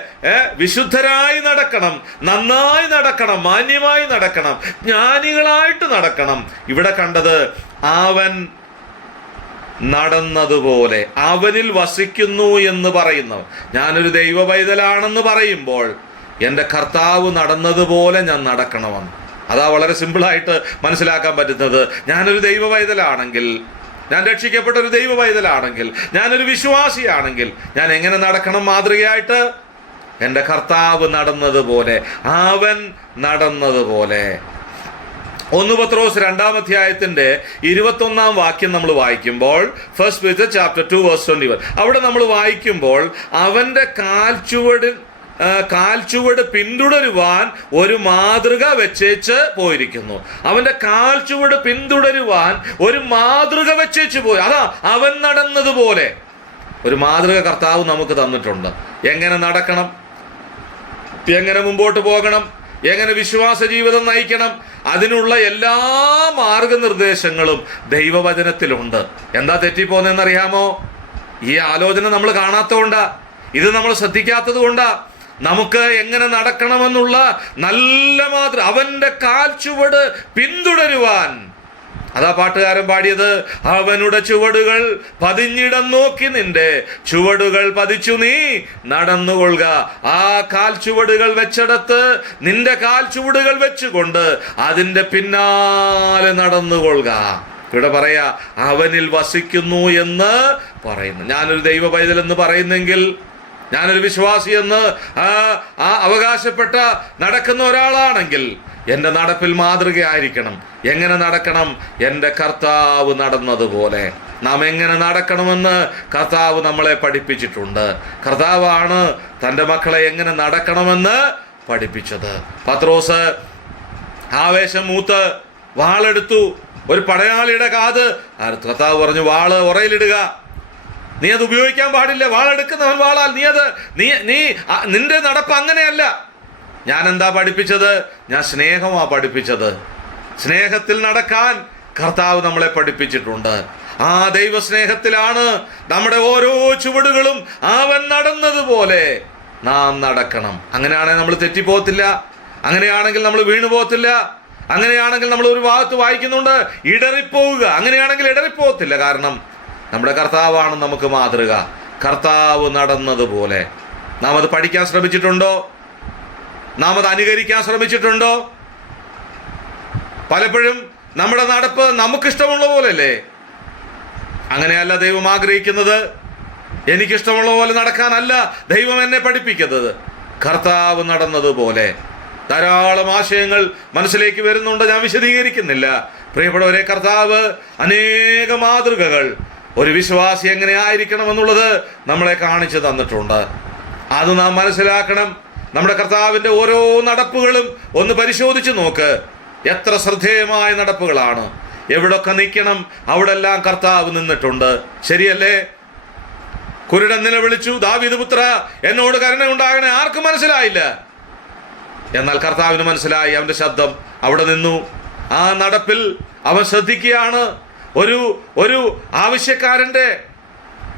വിശുദ്ധരായി നടക്കണം, നന്നായി നടക്കണം, മാന്യമായി നടക്കണം, ജ്ഞാനികളായിട്ട് നടക്കണം. ഇവിടെ കണ്ടത് അവൻ നടന്നതുപോലെ, അവനിൽ വസിക്കുന്നു എന്ന് പറയുന്നു. ഞാനൊരു ദൈവ പൈതലാണെന്ന് പറയുമ്പോൾ എൻ്റെ കർത്താവ് നടന്നതുപോലെ ഞാൻ നടക്കണമെന്ന്. അതാ വളരെ സിമ്പിളായിട്ട് മനസ്സിലാക്കാൻ പറ്റുന്നത്. ഞാനൊരു ദൈവ പൈതലാണെങ്കിൽ, ഞാൻ രക്ഷിക്കപ്പെട്ട ഒരു ദൈവ പൈതലാണെങ്കിൽ, ഞാനൊരു വിശ്വാസിയാണെങ്കിൽ ഞാൻ എങ്ങനെ നടക്കണം മാതൃകയായിട്ട്? എൻ്റെ കർത്താവ് നടന്നതുപോലെ, അവൻ നടന്നതുപോലെ. 1 പത്രോസ് 2-ാം അധ്യായത്തിന്റെ 21-ാം വാക്യം നമ്മൾ വായിക്കുമ്പോൾ, 1 Peter chapter 2 verse 21, അവിടെ നമ്മൾ വായിക്കുമ്പോൾ, അവന്റെ കാൽച്ചുവട് പിന്തുടരുവാൻ ഒരു മാതൃക വെച്ചേച്ച് പോയിരിക്കുന്നു. അവന്റെ കാൽച്ചുവട് പിന്തുടരുവാൻ ഒരു മാതൃക വെച്ചേച്ച് പോയി. അതാ അവൻ നടന്നതുപോലെ ഒരു മാതൃക കർത്താവ് നമുക്ക് തന്നിട്ടുണ്ട്. എങ്ങനെ നടക്കണം, എങ്ങനെ മുമ്പോട്ട് പോകണം, എങ്ങനെ വിശ്വാസ ജീവിതം നയിക്കണം, അതിനുള്ള എല്ലാ മാർഗനിർദ്ദേശങ്ങളും ദൈവവചനത്തിലുണ്ട്. എന്താ തെറ്റിപ്പോന്നെന്നറിയാമോ? ഈ ആലോചന നമ്മൾ കാണാത്തതുകൊണ്ടാ, ഇത് നമ്മൾ ശ്രദ്ധിക്കാത്തത് കൊണ്ടാ. നമുക്ക് എങ്ങനെ നടക്കണമെന്നുള്ള നല്ല മാതൃക, അവന്റെ കാൽ ചുവട് പിന്തുടരുവാൻ. അതാ പാട്ടുകാരൻ പാടിയത്, അവനുടെ ചുവടുകൾ പതിഞ്ഞിടം നോക്കി നിന്റെ ചുവടുകൾ പതിച്ചു നീ നടന്നുകൊള്ളുക. ആ കാൽ ചുവടുകൾ വെച്ചിടത്ത് നിന്റെ കാൽ ചുവടുകൾ വെച്ചുകൊണ്ട് അതിൻ്റെ പിന്നാലെ നടന്നുകൊള്ളുക. ഇവിടെ പറയാ, അവനിൽ വസിക്കുന്നു എന്ന് പറയുന്നു. ഞാനൊരു ദൈവ പൈതൽ എന്ന് പറയുന്നെങ്കിൽ, ഞാനൊരു വിശ്വാസി എന്ന് അവകാശപ്പെട്ട നടക്കുന്ന ഒരാളാണെങ്കിൽ എൻ്റെ നടപ്പിൽ മാതൃകയായിരിക്കണം. എങ്ങനെ നടക്കണം? എൻ്റെ കർത്താവ് നടന്നതുപോലെ. നാം എങ്ങനെ നടക്കണമെന്ന് കർത്താവ് നമ്മളെ പഠിപ്പിച്ചിട്ടുണ്ട്. കർത്താവാണ് തൻ്റെ മക്കളെ എങ്ങനെ നടക്കണമെന്ന് പഠിപ്പിച്ചത്. പത്രോസ് ആവേശം മൂത്ത് വാളെടുത്തു. ഒരു പടയാളിയുടെ കാത് കർത്താവ് പറഞ്ഞു, വാള് ഉറയിലിടുക, നീ അത് ഉപയോഗിക്കാൻ പാടില്ല. വാളെടുക്കുന്നവൻ വാളാൽ നിന്റെ നടപ്പ് അങ്ങനെയല്ല. ഞാൻ എന്താ പഠിപ്പിച്ചത്? ഞാൻ സ്നേഹമാ പഠിപ്പിച്ചത്. സ്നേഹത്തിൽ നടക്കാൻ കർത്താവ് നമ്മളെ പഠിപ്പിച്ചിട്ടുണ്ട്. ആ ദൈവസ്നേഹത്തിലാണ് നമ്മുടെ ഓരോ ചുവടുകളും അവൻ നടന്നതുപോലെ നാം നടക്കണം. അങ്ങനെയാണെങ്കിൽ നമ്മൾ തെറ്റിപ്പോകത്തില്ല. അങ്ങനെയാണെങ്കിൽ നമ്മൾ വീണു പോകത്തില്ല. അങ്ങനെയാണെങ്കിൽ നമ്മൾ ഒരു ഭാഗത്ത് വായിക്കുന്നുണ്ട് ഇടറിപ്പോവുക. അങ്ങനെയാണെങ്കിൽ ഇടറിപ്പോകത്തില്ല. കാരണം നമ്മുടെ കർത്താവാണ് നമുക്ക് മാതൃക. കർത്താവ് നടന്നതുപോലെ നാം അത് പഠിക്കാൻ ശ്രമിച്ചിട്ടുണ്ടോ? നാം അത് അനുകരിക്കാൻ ശ്രമിച്ചിട്ടുണ്ടോ? പലപ്പോഴും നമ്മുടെ നടപ്പ് നമുക്കിഷ്ടമുള്ള പോലെയല്ലേ? അങ്ങനെയല്ല ദൈവം ആഗ്രഹിക്കുന്നത്. എനിക്കിഷ്ടമുള്ള പോലെ നടക്കാനല്ല ദൈവം എന്നെ പഠിപ്പിക്കുന്നത്. കർത്താവ് നടന്നതുപോലെ. ധാരാളം ആശയങ്ങൾ മനസ്സിലേക്ക് വരുന്നുണ്ട്, ഞാൻ വിശദീകരിക്കുന്നില്ല. പ്രിയപ്പെട്ടവരെ, കർത്താവ് അനേക മാതൃകകൾ ഒരു വിശ്വാസി എങ്ങനെ ആയിരിക്കണമെന്നുള്ളത് നമ്മളെ കാണിച്ചു തന്നിട്ടുണ്ട്. അത് നാം മനസ്സിലാക്കണം. നമ്മുടെ കർത്താവിൻ്റെ ഓരോ നടപ്പുകളും ഒന്ന് പരിശോധിച്ച് നോക്ക്. എത്ര ശ്രദ്ധേയമായ നടപ്പുകളാണ്. എവിടൊക്കെ നിൽക്കണം അവിടെ എല്ലാം കർത്താവ് നിന്നിട്ടുണ്ട്. ശരിയല്ലേ? കുരുടൻ നിലവിളിച്ചു, ദാവീദ് പുത്ര എന്നോട് കരുണയുണ്ടാകണേ. ആർക്കും മനസ്സിലായില്ല. എന്നാൽ കർത്താവിന് മനസ്സിലായി. അവൻ്റെ ശബ്ദം അവിടെ നിന്നു. ആ നടപ്പിൽ അവൻ ശ്രദ്ധിക്കുകയാണ്. ഒരു ആവശ്യക്കാരൻ്റെ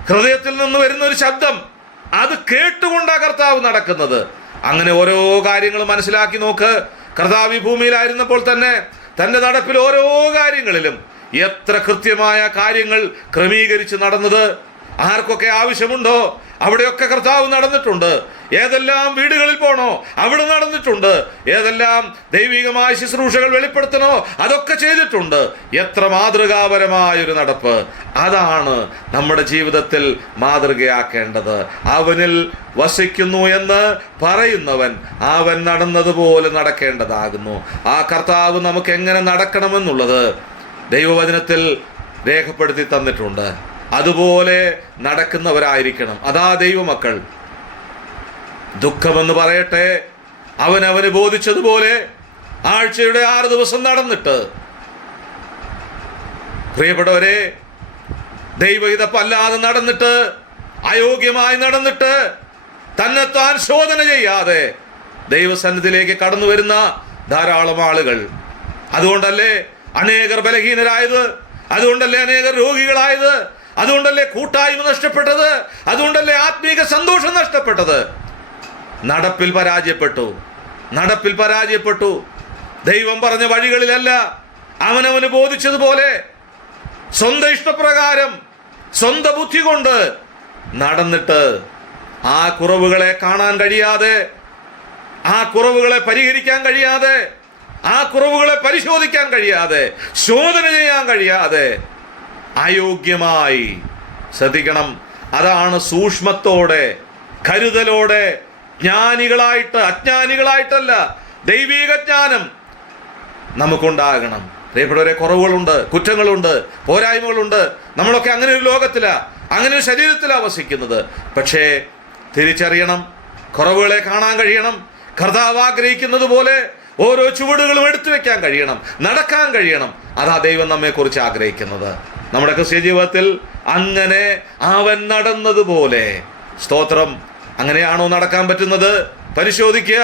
ഹൃദയത്തിൽ നിന്ന് വരുന്ന ഒരു ശബ്ദം, അത് കേട്ടുകൊണ്ടാ കർത്താവ് നടക്കുന്നത്. അങ്ങനെ ഓരോ കാര്യങ്ങളും മനസ്സിലാക്കി നോക്ക്. കർത്താവ് ഈ ഭൂമിയിലായിരുന്നപ്പോൾ തന്നെ തൻ്റെ നടപ്പിൽ ഓരോ കാര്യങ്ങളിലും എത്ര കൃത്യമായ കാര്യങ്ങൾ ക്രമീകരിച്ച് നടന്നത്. ആർക്കൊക്കെ ആവശ്യമുണ്ടോ അവിടെയൊക്കെ കർത്താവ് നടന്നിട്ടുണ്ട്. ഏതെല്ലാം വീടുകളിൽ പോണോ അവിടെ നടന്നിട്ടുണ്ട്. ഏതെല്ലാം ദൈവികമായ ശുശ്രൂഷകൾ വെളിപ്പെടുത്തണോ അതൊക്കെ ചെയ്തിട്ടുണ്ട്. എത്ര മാതൃകാപരമായൊരു നടപ്പ്. അതാണ് നമ്മുടെ ജീവിതത്തിൽ മാതൃകയാക്കേണ്ടത്. അവനിൽ വസിക്കുന്നു എന്ന് പറയുന്നവൻ അവൻ നടന്നതുപോലെ നടക്കേണ്ടതാകുന്നു. ആ കർത്താവ് നമുക്ക് എങ്ങനെ നടക്കണമെന്നുള്ളത് ദൈവവചനത്തിൽ രേഖപ്പെടുത്തി തന്നിട്ടുണ്ട്. അതുപോലെ നടക്കുന്നവരായിരിക്കണം. അതാ ദൈവമക്കൾ. ദുഃഖമെന്ന് പറയട്ടെ, അവനവന് ബോധിച്ചതുപോലെ ആഴ്ചയുടെ 6 ദിവസം നടന്നിട്ട്, പ്രിയപ്പെട്ടവരെ, ദൈവഹിതപ്പല്ലാതെ നടന്നിട്ട്, അയോഗ്യമായി നടന്നിട്ട്, തന്നെത്താൻ ശോധന ചെയ്യാതെ ദൈവസന്നിധിയിലേക്ക് കടന്നു വരുന്ന ധാരാളം ആളുകൾ. അതുകൊണ്ടല്ലേ അനേകർ ബലഹീനരായത്. അതുകൊണ്ടല്ലേ അനേകർ രോഗികളായത്. അതുകൊണ്ടല്ലേ കൂട്ടായ്മ നഷ്ടപ്പെട്ടത്. അതുകൊണ്ടല്ലേ ആത്മീക സന്തോഷം നഷ്ടപ്പെട്ടത്. നടപ്പിൽ പരാജയപ്പെട്ടു. ദൈവം പറഞ്ഞ വഴികളിലല്ല, അവനവന് ബോധിച്ചതുപോലെ സ്വന്തം ഇഷ്ടപ്രകാരം സ്വന്തം ബുദ്ധി കൊണ്ട് നടന്നിട്ട് ആ കുറവുകളെ കാണാൻ കഴിയാതെ, ആ കുറവുകളെ പരിഹരിക്കാൻ കഴിയാതെ, ആ കുറവുകളെ പരിശോധിക്കാൻ കഴിയാതെ, ശോധന ചെയ്യാൻ കഴിയാതെ അയോഗ്യമായി. ശ്രദ്ധിക്കണം. അതാണ് സൂക്ഷ്മത്തോടെ, കരുതലോടെ, ജ്ഞാനികളായിട്ട്, അജ്ഞാനികളായിട്ടല്ല, ദൈവിക ജ്ഞാനം നമുക്കുണ്ടാകണം. പ്രിയപ്പെട്ടവരെ, കുറവുകളുണ്ട്, കുറ്റങ്ങളുണ്ട്, പോരായ്മകളുണ്ട്. നമ്മളൊക്കെ അങ്ങനെ ഒരു ലോകത്തിലാണ്, അങ്ങനെ ഒരു ശരീരത്തിലാണ് വസിക്കുന്നത്. പക്ഷേ തിരിച്ചറിയണം, കുറവുകളെ കാണാൻ കഴിയണം. കർത്താവ് ആഗ്രഹിക്കുന്നത് പോലെ ഓരോ ചുവടുകളും എടുത്തു വെക്കാൻ കഴിയണം, നടക്കാൻ കഴിയണം. അതാ ദൈവം നമ്മെക്കുറിച്ച് ആഗ്രഹിക്കുന്നത്. നമ്മുടെ ക്രിസ്ത്യ ജീവിതത്തിൽ അങ്ങനെ അവൻ നടന്നതുപോലെ, സ്തോത്രം, അങ്ങനെയാണോ നടക്കാൻ പറ്റുന്നത്? പരിശോധിക്കുക.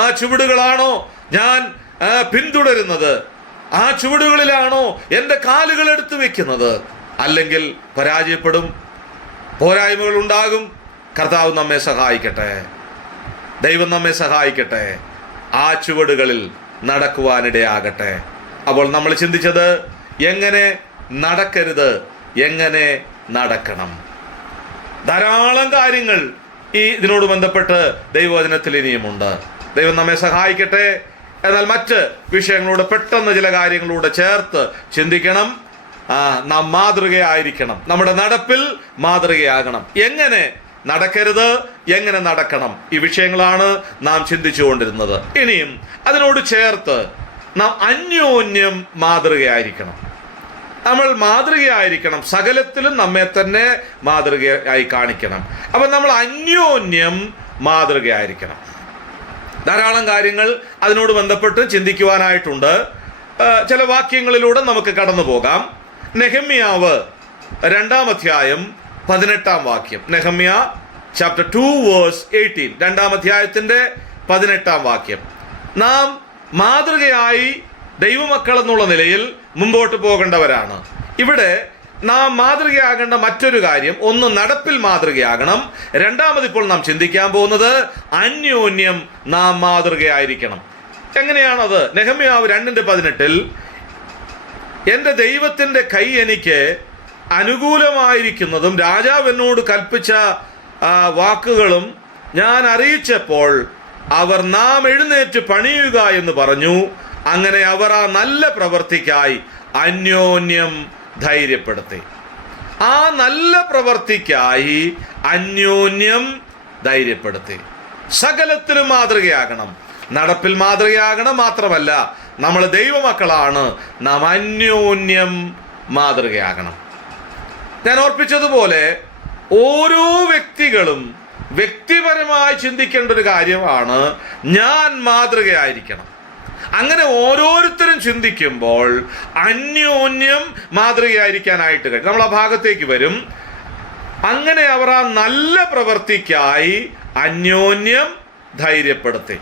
ആ ചുവടുകളാണോ ഞാൻ പിന്തുടരുന്നത്? ആ ചുവടുകളിലാണോ എൻ്റെ കാലുകൾ എടുത്തു വെക്കുന്നത്? അല്ലെങ്കിൽ പരാജയപ്പെടും. പോരായ്മകൾ ഉണ്ടാകും. കർത്താവ് നമ്മെ സഹായിക്കട്ടെ, ദൈവം നമ്മെ സഹായിക്കട്ടെ, ആ ചുവടുകളിൽ നടക്കുവാനിടയാകട്ടെ. അപ്പോൾ നമ്മൾ ചിന്തിച്ചത് എങ്ങനെ നടക്കരുത്, എങ്ങനെ നടക്കണം. ധാരാളം കാര്യങ്ങൾ ഇതിനോട് ബന്ധപ്പെട്ട് ദൈവവചനത്തിൽ ഇനിയുമുണ്ട്. ദൈവം നമ്മെ സഹായിക്കട്ടെ. എന്നാൽ മറ്റ് വിഷയങ്ങളോട് പെട്ടെന്ന് ചില കാര്യങ്ങളോട് ചേർത്ത് ചിന്തിക്കണം. നാം മാതൃകയായിരിക്കണം, നമ്മുടെ നടപ്പിൽ മാതൃകയാകണം. എങ്ങനെ നടക്കരുത്, എങ്ങനെ നടക്കണം, ഈ വിഷയങ്ങളാണ് നാം ചിന്തിച്ചുകൊണ്ടിരുന്നത്. ഇനിയും അതിനോട് ചേർത്ത് നാം അന്യോന്യം മാതൃകയായിരിക്കണം. നമ്മൾ മാതൃകയായിരിക്കണം, സകലത്തിലും നമ്മെ തന്നെ മാതൃകയായി കാണിക്കണം. അപ്പം നമ്മൾ അന്യോന്യം മാതൃകയായിരിക്കണം. ധാരാളം കാര്യങ്ങൾ അതിനോട് ബന്ധപ്പെട്ട് ചിന്തിക്കുവാനായിട്ടുണ്ട്. ചില വാക്യങ്ങളിലൂടെ നമുക്ക് കടന്നു പോകാം. നെഹമ്യാവ് 2-ാം അധ്യായം 18-ാം വാക്യം. നെഹമ്യ ചാപ്റ്റർ 2 വേഴ്സ് 18, 2-ാം അധ്യായത്തിൻ്റെ 18-ാം വാക്യം. നാം മാതൃകയായി ദൈവമക്കൾ എന്നുള്ള നിലയിൽ മുമ്പോട്ട് പോകേണ്ടവരാണ്. ഇവിടെ നാം മാതൃകയാകേണ്ട മറ്റൊരു കാര്യം, ഒന്ന് നടപ്പിൽ മാതൃകയാകണം. രണ്ടാമത് ഇപ്പോൾ നാം ചിന്തിക്കാൻ പോകുന്നത് അന്യോന്യം നാം മാതൃകയായിരിക്കണം. എങ്ങനെയാണത്? നെഹമ്യാവ് 2:18 എൻ്റെ ദൈവത്തിൻ്റെ കൈ എനിക്ക് അനുകൂലമായിരിക്കുന്നതും രാജാവ് എന്നോട് കൽപ്പിച്ച വാക്കുകളും ഞാൻ അറിയിച്ചപ്പോൾ അവർ നാം എഴുന്നേറ്റ് പണിയുക എന്ന് പറഞ്ഞു. അങ്ങനെ അവർ ആ നല്ല പ്രവൃത്തിക്കായി അന്യോന്യം ധൈര്യപ്പെടുത്തി. ആ നല്ല പ്രവൃത്തിക്കായി അന്യോന്യം ധൈര്യപ്പെടുത്തി. സകലത്തിലും മാതൃകയാകണം, നടപ്പിൽ മാതൃകയാകണം. മാത്രമല്ല, നമ്മൾ ദൈവമക്കളാണ്, നാം അന്യോന്യം മാതൃകയാകണം. ഞാൻ ഓർപ്പിച്ചതുപോലെ ഓരോ വ്യക്തികളും വ്യക്തിപരമായി ചിന്തിക്കേണ്ട ഒരു കാര്യമാണ്, ഞാൻ മാതൃകയായിരിക്കണം. അങ്ങനെ ഓരോരുത്തരും ചിന്തിക്കുമ്പോൾ അന്യോന്യം മാതൃകയായിരിക്കാനായിട്ട് കഴിയും. നമ്മൾ ആ ഭാഗത്തേക്ക് വരും. അങ്ങനെ അവർ ആ നല്ല പ്രവൃത്തിക്കായി അന്യോന്യം ധൈര്യപ്പെടുത്തി.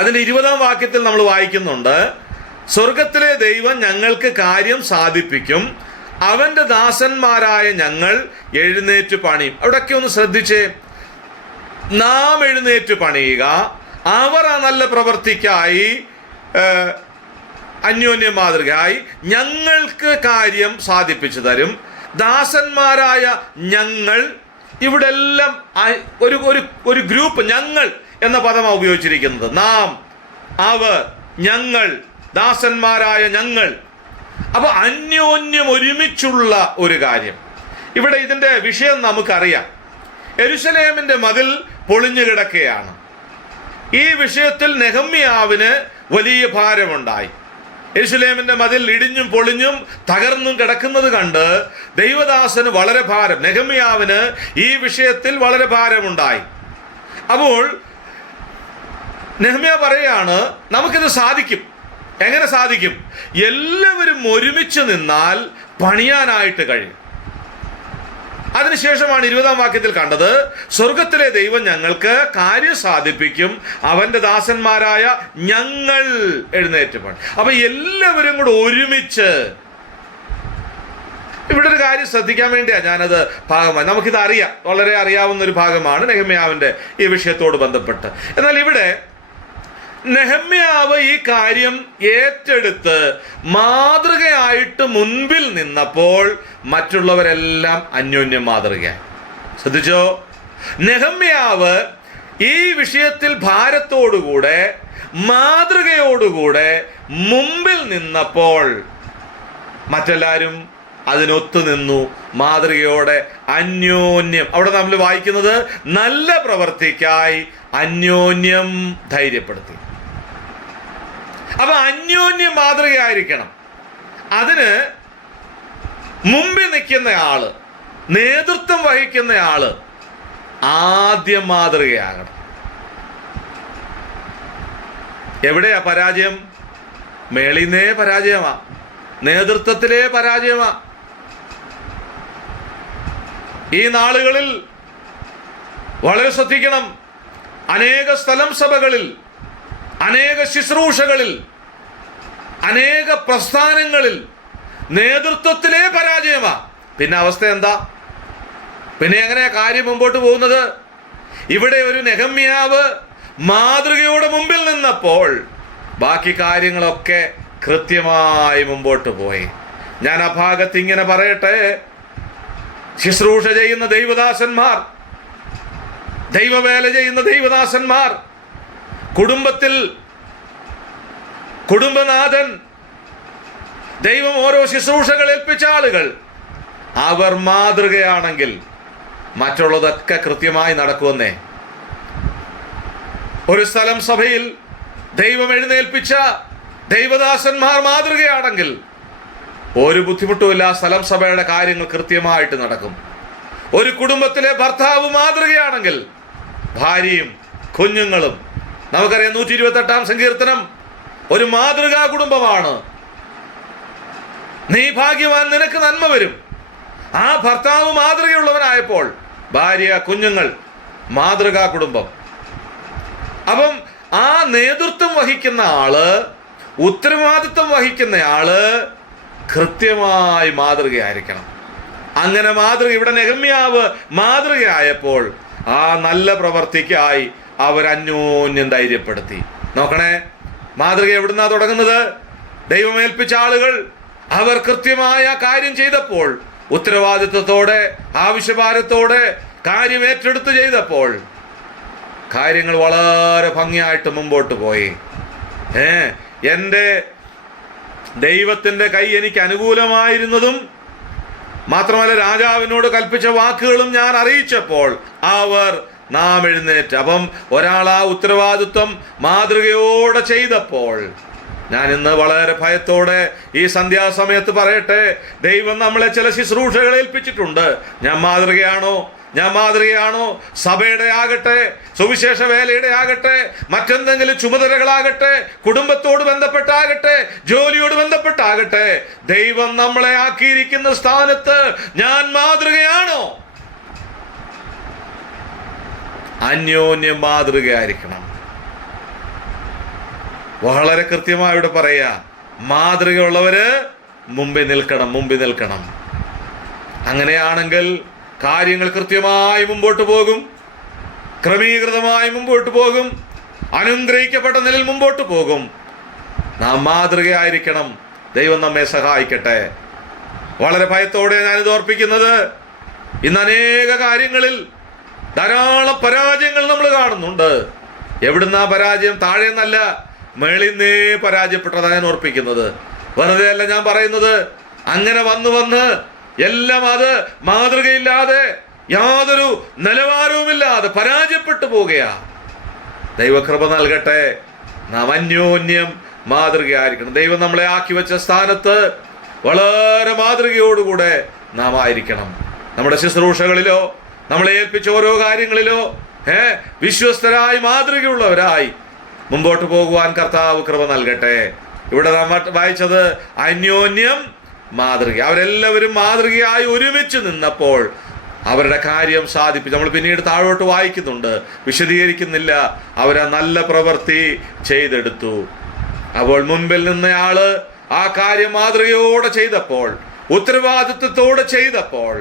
അതിൻ്റെ 20-ാം വാക്യത്തിൽ നമ്മൾ വായിക്കുന്നുണ്ട്, സ്വർഗത്തിലെ ദൈവം ഞങ്ങൾക്ക് കാര്യം സാധിപ്പിക്കും, അവൻ്റെ ദാസന്മാരായ ഞങ്ങൾ എഴുന്നേറ്റ് പണിയും. അവിടെയൊക്കെ ഒന്ന് ശ്രദ്ധിച്ചേ. നാം എഴുന്നേറ്റ് പണിയുക, അവർ ആ നല്ല പ്രവൃത്തിക്കായി അന്യോന്യം മാതൃകയായി ഞങ്ങൾക്ക് കാര്യം സാധിപ്പിച്ചു തരും. ദാസന്മാരായ ഞങ്ങൾ, ഇവിടെ എല്ലാം ഒരു ഗ്രൂപ്പ്, ഞങ്ങൾ എന്ന പദമാണ് ഉപയോഗിച്ചിരിക്കുന്നത്. നാം, അവർ, ഞങ്ങൾ, ദാസന്മാരായ ഞങ്ങൾ. അപ്പൊ അന്യോന്യം ഒരുമിച്ചുള്ള ഒരു കാര്യം. ഇവിടെ ഇതിൻ്റെ വിഷയം നമുക്കറിയാം. യെരൂശലേമിൻ്റെ മതിൽ പൊളിഞ്ഞു കിടക്കുകയാണ്. ഈ വിഷയത്തിൽ നെഹമ്യാവിന് വലിയ ഭാരമുണ്ടായി. യെരൂശലേമിൻ്റെ മതിൽ ഇടിഞ്ഞും പൊളിഞ്ഞും തകർന്നും കിടക്കുന്നത് കണ്ട് ദൈവദാസന് വളരെ ഭാരം, നെഹമ്യാവിന് ഈ വിഷയത്തിൽ വളരെ ഭാരമുണ്ടായി. അപ്പോൾ നെഹമ്യാ പറയാണ്, നമുക്കിത് സാധിക്കും. എങ്ങനെ സാധിക്കും? എല്ലാവരും ഒരുമിച്ച് നിന്നാൽ പണിയാനായിട്ട് കഴിയും. അതിനുശേഷമാണ് 20-ാം വാക്യത്തിൽ കണ്ടത്, സ്വർഗത്തിലെ ദൈവം ഞങ്ങൾക്ക് കാര്യം സാധിപ്പിക്കും, അവൻ്റെ ദാസന്മാരായ ഞങ്ങൾ എഴുന്നേറ്റ് പണി. അപ്പൊ എല്ലാവരും കൂടെ ഒരുമിച്ച്. ഇവിടെ ഒരു കാര്യം ശ്രദ്ധിക്കാൻ വേണ്ടിയാണ് ഞാനത് ഭാഗമായി, നമുക്കിത് അറിയാം, വളരെ അറിയാവുന്ന ഒരു ഭാഗമാണ് നെഹമ്യാവിൻ്റെ ഈ വിഷയത്തോട് ബന്ധപ്പെട്ട്. എന്നാൽ ഇവിടെ നെഹമ്യാവ് ഈ കാര്യം ഏറ്റെടുത്ത് മാതൃകയായിട്ട് മുൻപിൽ നിന്നപ്പോൾ മറ്റുള്ളവരെല്ലാം അന്യോന്യം മാതൃകയായി. ശ്രദ്ധിച്ചോ? നെഹമ്യാവ് ഈ വിഷയത്തിൽ ഭാരത്തോടുകൂടെ മാതൃകയോടുകൂടെ മുമ്പിൽ നിന്നപ്പോൾ മറ്റെല്ലാവരും അതിനൊത്തു നിന്നു, മാതൃകയോടെ അന്യോന്യം. അവിടെ നമ്മൾ വായിക്കുന്നത് നല്ല പ്രവൃത്തിക്കായി അന്യോന്യം ധൈര്യപ്പെടുത്തി. അപ്പൊ അന്യോന്യം മാതൃകയായിരിക്കണം. അതിന് മുമ്പിൽ നിൽക്കുന്ന ആള്, നേതൃത്വം വഹിക്കുന്ന ആള് ആദ്യം മാതൃകയാകണം. എവിടെയാ പരാജയം? മേളിന്നേ പരാജയമാ, നേതൃത്വത്തിലേ പരാജയമാ. ഈ നാളുകളിൽ വളരെ ശ്രദ്ധിക്കണം. അനേക സ്ഥലം സഭകളിൽ, അനേക ശുശ്രൂഷകളിൽ, അനേക പ്രസ്ഥാനങ്ങളിൽ നേതൃത്വത്തിലേ പരാജയമാ. പിന്നെ അവസ്ഥ എന്താ? പിന്നെ എങ്ങനെയാ കാര്യം മുമ്പോട്ട് പോകുന്നത്? ഇവിടെ ഒരു നെഹമ്യാവ് മാതൃകയുടെ മുമ്പിൽ നിന്നപ്പോൾ ബാക്കി കാര്യങ്ങളൊക്കെ കൃത്യമായി മുമ്പോട്ട് പോയി. ഞാൻ ആ ഭാഗത്ത് ഇങ്ങനെ പറയട്ടെ, ശുശ്രൂഷ ചെയ്യുന്ന ദൈവദാസന്മാർ, ദൈവവേല ചെയ്യുന്ന ദൈവദാസന്മാർ, കുടുംബത്തിൽ കുടുംബനാഥൻ, ദൈവം ഓരോ ശുശ്രൂഷകൾ ഏൽപ്പിച്ച ആളുകൾ, അവർ മാതൃകയാണെങ്കിൽ മറ്റുള്ളതൊക്കെ കൃത്യമായി നടക്കുമെന്നേ. ഒരു സ്ഥലം സഭയിൽ ദൈവം എഴുന്നേൽപ്പിച്ച ദൈവദാസന്മാർ മാതൃകയാണെങ്കിൽ ഒരു ബുദ്ധിമുട്ടുമില്ല, സ്ഥലം സഭയുടെ കാര്യങ്ങൾ കൃത്യമായിട്ട് നടക്കും. ഒരു കുടുംബത്തിലെ ഭർത്താവ് മാതൃകയാണെങ്കിൽ ഭാര്യയും കുഞ്ഞുങ്ങളും, നമുക്കറിയാം 128-ാം സങ്കീർത്തനം ഒരു മാതൃകാ കുടുംബമാണ്. നീ ഭാഗ്യവാൻ, നിനക്ക് നന്മ വരും. ആ ഭർത്താവ് മാതൃകയുള്ളവനായപ്പോൾ ഭാര്യ, കുഞ്ഞുങ്ങൾ, മാതൃകാ കുടുംബം. അപ്പം ആ നേതൃത്വം വഹിക്കുന്ന ആള്, ഉത്തരവാദിത്വം വഹിക്കുന്ന ആള് കൃത്യമായി മാതൃകയായിരിക്കണം. അങ്ങനെ മാതൃക, ഇവിടെ നെഹമ്യാവ് മാതൃകയായപ്പോൾ ആ നല്ല പ്രവർത്തിക്കായി അവർ അന്യോന്യം ധൈര്യപ്പെടുത്തി. നോക്കണേ, മാതൃക എവിടുന്നാ തുടങ്ങുന്നത്? ദൈവമേൽപ്പിച്ച ആളുകൾ അവർ കൃത്യമായ കാര്യം ചെയ്തപ്പോൾ, ഉത്തരവാദിത്വത്തോടെ, ആവശ്യഭാരത്തോടെ കാര്യം ഏറ്റെടുത്ത് ചെയ്തപ്പോൾ കാര്യങ്ങൾ വളരെ ഭംഗിയായിട്ട് മുമ്പോട്ട് പോയി. എൻ്റെ ദൈവത്തിൻ്റെ കൈ എനിക്ക് അനുകൂലമായിരുന്നതും മാത്രമല്ല, രാജാവിനോട് കൽപ്പിച്ച വാക്കുകളും ഞാൻ അറിയിച്ചപ്പോൾ അവർ നാം എഴുന്നേറ്റ്. അപ്പം ഒരാൾ ആ ഉത്തരവാദിത്വം മാതൃകയോടെ ചെയ്തപ്പോൾ, ഞാൻ ഇന്ന് വളരെ ഭയത്തോടെ ഈ സന്ധ്യാസമയത്ത് പറയട്ടെ, ദൈവം നമ്മളെ ചില ശുശ്രൂഷകൾ ഏൽപ്പിച്ചിട്ടുണ്ട്. ഞാൻ മാതൃകയാണോ? സഭയുടെ ആകട്ടെ, സുവിശേഷ വേലയുടെ ആകട്ടെ, മറ്റെന്തെങ്കിലും ചുമതലകളാകട്ടെ, കുടുംബത്തോട് ബന്ധപ്പെട്ടാകട്ടെ, ജോലിയോട് ബന്ധപ്പെട്ടാകട്ടെ, ദൈവം നമ്മളെ ആക്കിയിരിക്കുന്ന സ്ഥാനത്ത് ഞാൻ മാതൃകയാണോ? അന്യോന്യം മാതൃകയായിരിക്കണം. വളരെ കൃത്യമായി ഇവിടെ പറയാ, മാതൃകയുള്ളവര് മുമ്പിൽ നിൽക്കണം. അങ്ങനെയാണെങ്കിൽ കാര്യങ്ങൾ കൃത്യമായി മുമ്പോട്ട് പോകും, ക്രമീകൃതമായി മുമ്പോട്ട് പോകും, അനുഗ്രഹിക്കപ്പെട്ട നിലയിൽ മുമ്പോട്ട് പോകും. നാം മാതൃകയായിരിക്കണം. ദൈവം നമ്മെ സഹായിക്കട്ടെ. വളരെ ഭയത്തോടെ ഞാനിത് ഓർപ്പിക്കുന്നത്, ഇന്ന് അനേക കാര്യങ്ങളിൽ ധാരാളം പരാജയങ്ങൾ നമ്മൾ കാണുന്നുണ്ട്. എവിടുന്നാ പരാജയം? താഴെ നിന്നല്ല, മേളിൽ നിന്നേ പരാജയപ്പെട്ടതാണ് ഞാൻ ഓർപ്പിക്കുന്നത്. വെറുതെ അല്ല ഞാൻ പറയുന്നത്. അങ്ങനെ വന്ന് എല്ലാം അത് മാതൃകയില്ലാതെ, യാതൊരു നിലവാരവുമില്ലാതെ പരാജയപ്പെട്ടു പോവുകയാ. ദൈവകൃപ നൽകട്ടെ, നാം അന്യോന്യം മാതൃകയായിരിക്കണം. ദൈവം നമ്മളെ ആക്കി വെച്ച സ്ഥാനത്ത് വളരെ മാതൃകയോടുകൂടെ നാം ആയിരിക്കണം. നമ്മുടെ ശുശ്രൂഷകളിലോ, നമ്മളെ ഏൽപ്പിച്ച ഓരോ കാര്യങ്ങളിലോ വിശ്വസ്തരായി, മാതൃകയുള്ളവരായി മുമ്പോട്ട് പോകുവാൻ കർത്താവ് കൃപ നൽകട്ടെ. ഇവിടെ നാം വായിച്ചത് അന്യോന്യം മാതൃക. അവരെല്ലാവരും മാതൃകയായി ഒരുമിച്ച് നിന്നപ്പോൾ അവരുടെ കാര്യം സാധിപ്പിച്ചു. നമ്മൾ പിന്നീട് താഴോട്ട് വായിക്കുന്നുണ്ട്, വിശദീകരിക്കുന്നില്ല. അവരാ നല്ല പ്രവൃത്തി ചെയ്തെടുത്തു. അപ്പോൾ മുൻപിൽ നിന്നയാള് ആ കാര്യം മാതൃകയോടെ ചെയ്തപ്പോൾ, ഉത്തരവാദിത്വത്തോടെ ചെയ്തപ്പോൾ,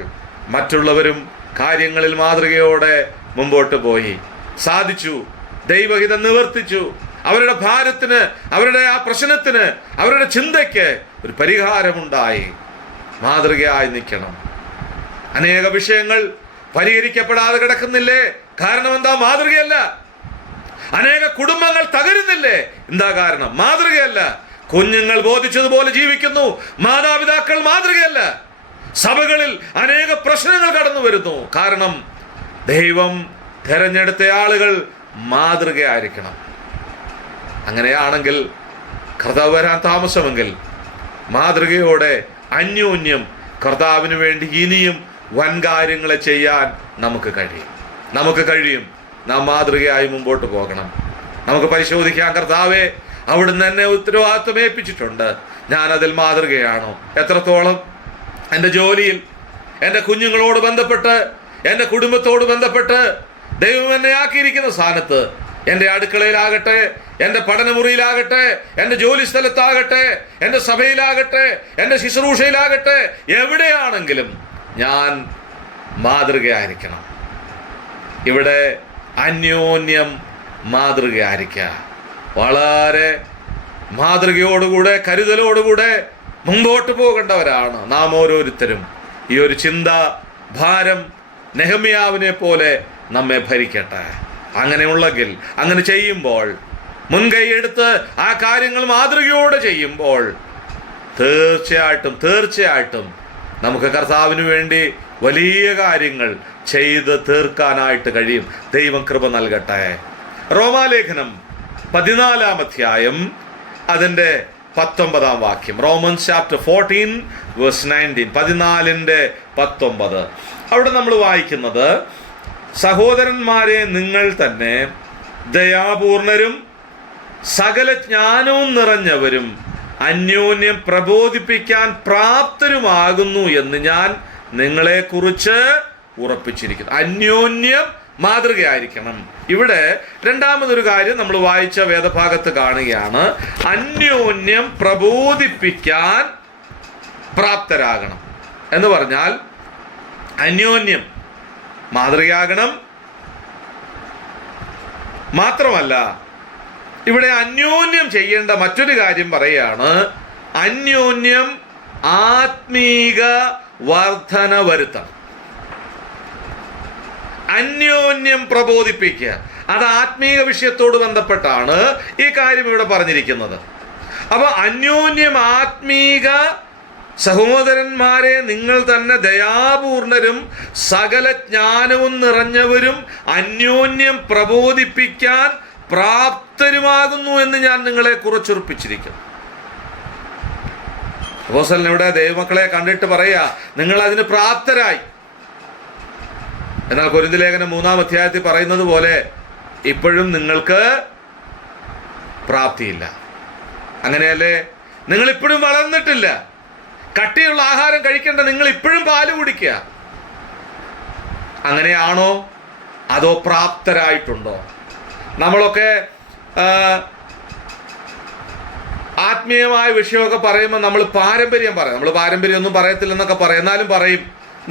മറ്റുള്ളവരും കാര്യങ്ങളിൽ മാതൃകയോടെ മുമ്പോട്ട് പോയി, സാധിച്ചു, ദൈവഹിതം നിവർത്തിച്ചു. അവരുടെ ഭാരത്തിന്, അവരുടെ ആ പ്രശ്നത്തിന്, അവരുടെ ചിന്തയ്ക്ക് ഒരു പരിഹാരമുണ്ടായി. മാതൃകയായി നിൽക്കണം. അനേക വിഷയങ്ങൾ പരിഹരിക്കപ്പെടാതെ കിടക്കുന്നില്ലേ? കാരണം എന്താ? മാതൃകയല്ല. അനേക കുടുംബങ്ങൾ തകരുന്നില്ലേ? എന്താ കാരണം? മാതൃകയല്ല. കുഞ്ഞുങ്ങൾ ബോധിച്ചതുപോലെ ജീവിക്കുന്നു, മാതാപിതാക്കൾ മാതൃകയല്ല. സഭകളിൽ അനേക പ്രശ്നങ്ങൾ കടന്നു വരുന്നു. കാരണം ദൈവം തെരഞ്ഞെടുത്ത ആളുകൾ മാതൃകയായിരിക്കണം. അങ്ങനെയാണെങ്കിൽ കർത്താവ് വരാൻ താമസമെങ്കിൽ മാതൃകയോടെ അന്യോന്യം കർത്താവിന് വേണ്ടി ഇനിയും വൻകാര്യങ്ങളെ ചെയ്യാൻ നമുക്ക് കഴിയും. നാം മാതൃകയായി മുമ്പോട്ട് പോകണം. നമുക്ക് പരിശോധിക്കാം, കർത്താവെ അവിടുന്ന് എന്നെ ഉത്തരവാദിത്വം ഏൽപ്പിച്ചിട്ടുണ്ട്, ഞാനതിൽ മാതൃകയാണോ? എത്രത്തോളം? എൻ്റെ ജോലിയിൽ, എൻ്റെ കുഞ്ഞുങ്ങളോട് ബന്ധപ്പെട്ട്, എൻ്റെ കുടുംബത്തോട് ബന്ധപ്പെട്ട് ദൈവം എന്നെ ആക്കിയിരിക്കുന്ന സ്ഥാനത്ത്, എൻ്റെ അടുക്കളയിലാകട്ടെ, എൻ്റെ പഠനമുറിയിലാകട്ടെ, എൻ്റെ ജോലി സ്ഥലത്താകട്ടെ, എൻ്റെ സഭയിലാകട്ടെ, എൻ്റെ ശുശ്രൂഷയിലാകട്ടെ, എവിടെയാണെങ്കിലും ഞാൻ മാതൃകയായിരിക്കണം. ഇവിടെ അന്യോന്യം മാതൃകയായിരിക്കുക. വളരെ മാതൃകയോടുകൂടെ കരുതലോടുകൂടെ മുമ്പോട്ട് പോകേണ്ടവരാണ് നാം ഓരോരുത്തരും. ഈ ഒരു ചിന്ത ഭാരം നെഹമ്യാവിനെ പോലെ നമ്മെ ഭരിക്കട്ടെ. അങ്ങനെയുള്ളെങ്കിൽ, അങ്ങനെ ചെയ്യുമ്പോൾ, മുൻകൈയെടുത്ത് ആ കാര്യങ്ങൾ മാതൃകയോടെ ചെയ്യുമ്പോൾ തീർച്ചയായിട്ടും നമുക്ക് കർത്താവിന് വേണ്ടി വലിയ കാര്യങ്ങൾ ചെയ്ത് തീർക്കാനായിട്ട് കഴിയും. ദൈവം കൃപ നൽകട്ടെ. റോമാലേഖനം 14-ാം അധ്യായം അതിൻ്റെ 19-ാം വാക്യം. Romans chapter 14 verse 19, 14-19. അവിടെ നമ്മൾ വായിക്കുന്നത്, സഹോദരന്മാരെ, നിങ്ങൾ തന്നെ ദയാപൂർണരും സകല ജ്ഞാനവും നിറഞ്ഞവരും അന്യോന്യം പ്രബോധിപ്പിക്കാൻ പ്രാപ്തരുമാകുന്നു എന്ന് ഞാൻ നിങ്ങളെക്കുറിച്ച് ഉറപ്പിച്ചിരിക്കുന്നു. അന്യോന്യം മാതൃകയായിരിക്കണം. ഇവിടെ രണ്ടാമതൊരു കാര്യം നമ്മൾ വായിച്ച വേദഭാഗത്ത് കാണുകയാണ്. അന്യോന്യം പ്രബോധിപ്പിക്കാൻ പ്രാപ്തരാകണം എന്ന് പറഞ്ഞാൽ അന്യോന്യം മാതൃകയാകണം. മാത്രമല്ല, ഇവിടെ അന്യോന്യം ചെയ്യേണ്ട മറ്റൊരു കാര്യം പറയാണ്, അന്യോന്യം ആത്മീക വർധന വരുത്തണം. അന്യോന്യം പ്രബോധിപ്പിക്കുക, അത് ആത്മീക വിഷയത്തോട് ബന്ധപ്പെട്ടാണ് ഈ കാര്യം ഇവിടെ പറഞ്ഞിരിക്കുന്നത്. അപ്പൊ അന്യോന്യം ആത്മീക, സഹോദരന്മാരെ, നിങ്ങൾ തന്നെ ദയാപൂർണരും സകല ജ്ഞാനവും നിറഞ്ഞവരും അന്യോന്യം പ്രബോധിപ്പിക്കാൻ പ്രാപ്തരുമാകുന്നു എന്ന് ഞാൻ നിങ്ങളെ കുറിച്ചുറപ്പിച്ചിരിക്കുന്നു. അപ്പോസ്തലൻ ഇവിടെ ദൈവമക്കളെ കണ്ടിട്ട് പറയാ, നിങ്ങൾ അതിന് പ്രാപ്തരായി. എന്നാൽ കൊരിന്ത്യർ ലേഖനം 3-ാം അധ്യായത്തിൽ പറയുന്നത് പോലെ ഇപ്പോഴും നിങ്ങൾക്ക് പ്രാപ്തിയില്ല. അങ്ങനെയല്ലേ? നിങ്ങൾ ഇപ്പോഴും വളർന്നിട്ടില്ല. കട്ടിയുള്ള ആഹാരം കഴിക്കേണ്ട നിങ്ങൾ ഇപ്പോഴും പാല് കുടിക്കുക. അങ്ങനെയാണോ? അതോ പ്രാപ്തരായിട്ടുണ്ടോ? നമ്മളൊക്കെ ആത്മീയമായ വിഷയമൊക്കെ പറയുമ്പോൾ നമ്മൾ പാരമ്പര്യം പറയും. നമ്മൾ പാരമ്പര്യം ഒന്നും പറയത്തില്ലെന്നൊക്കെ പറയും, എന്നാലും പറയും,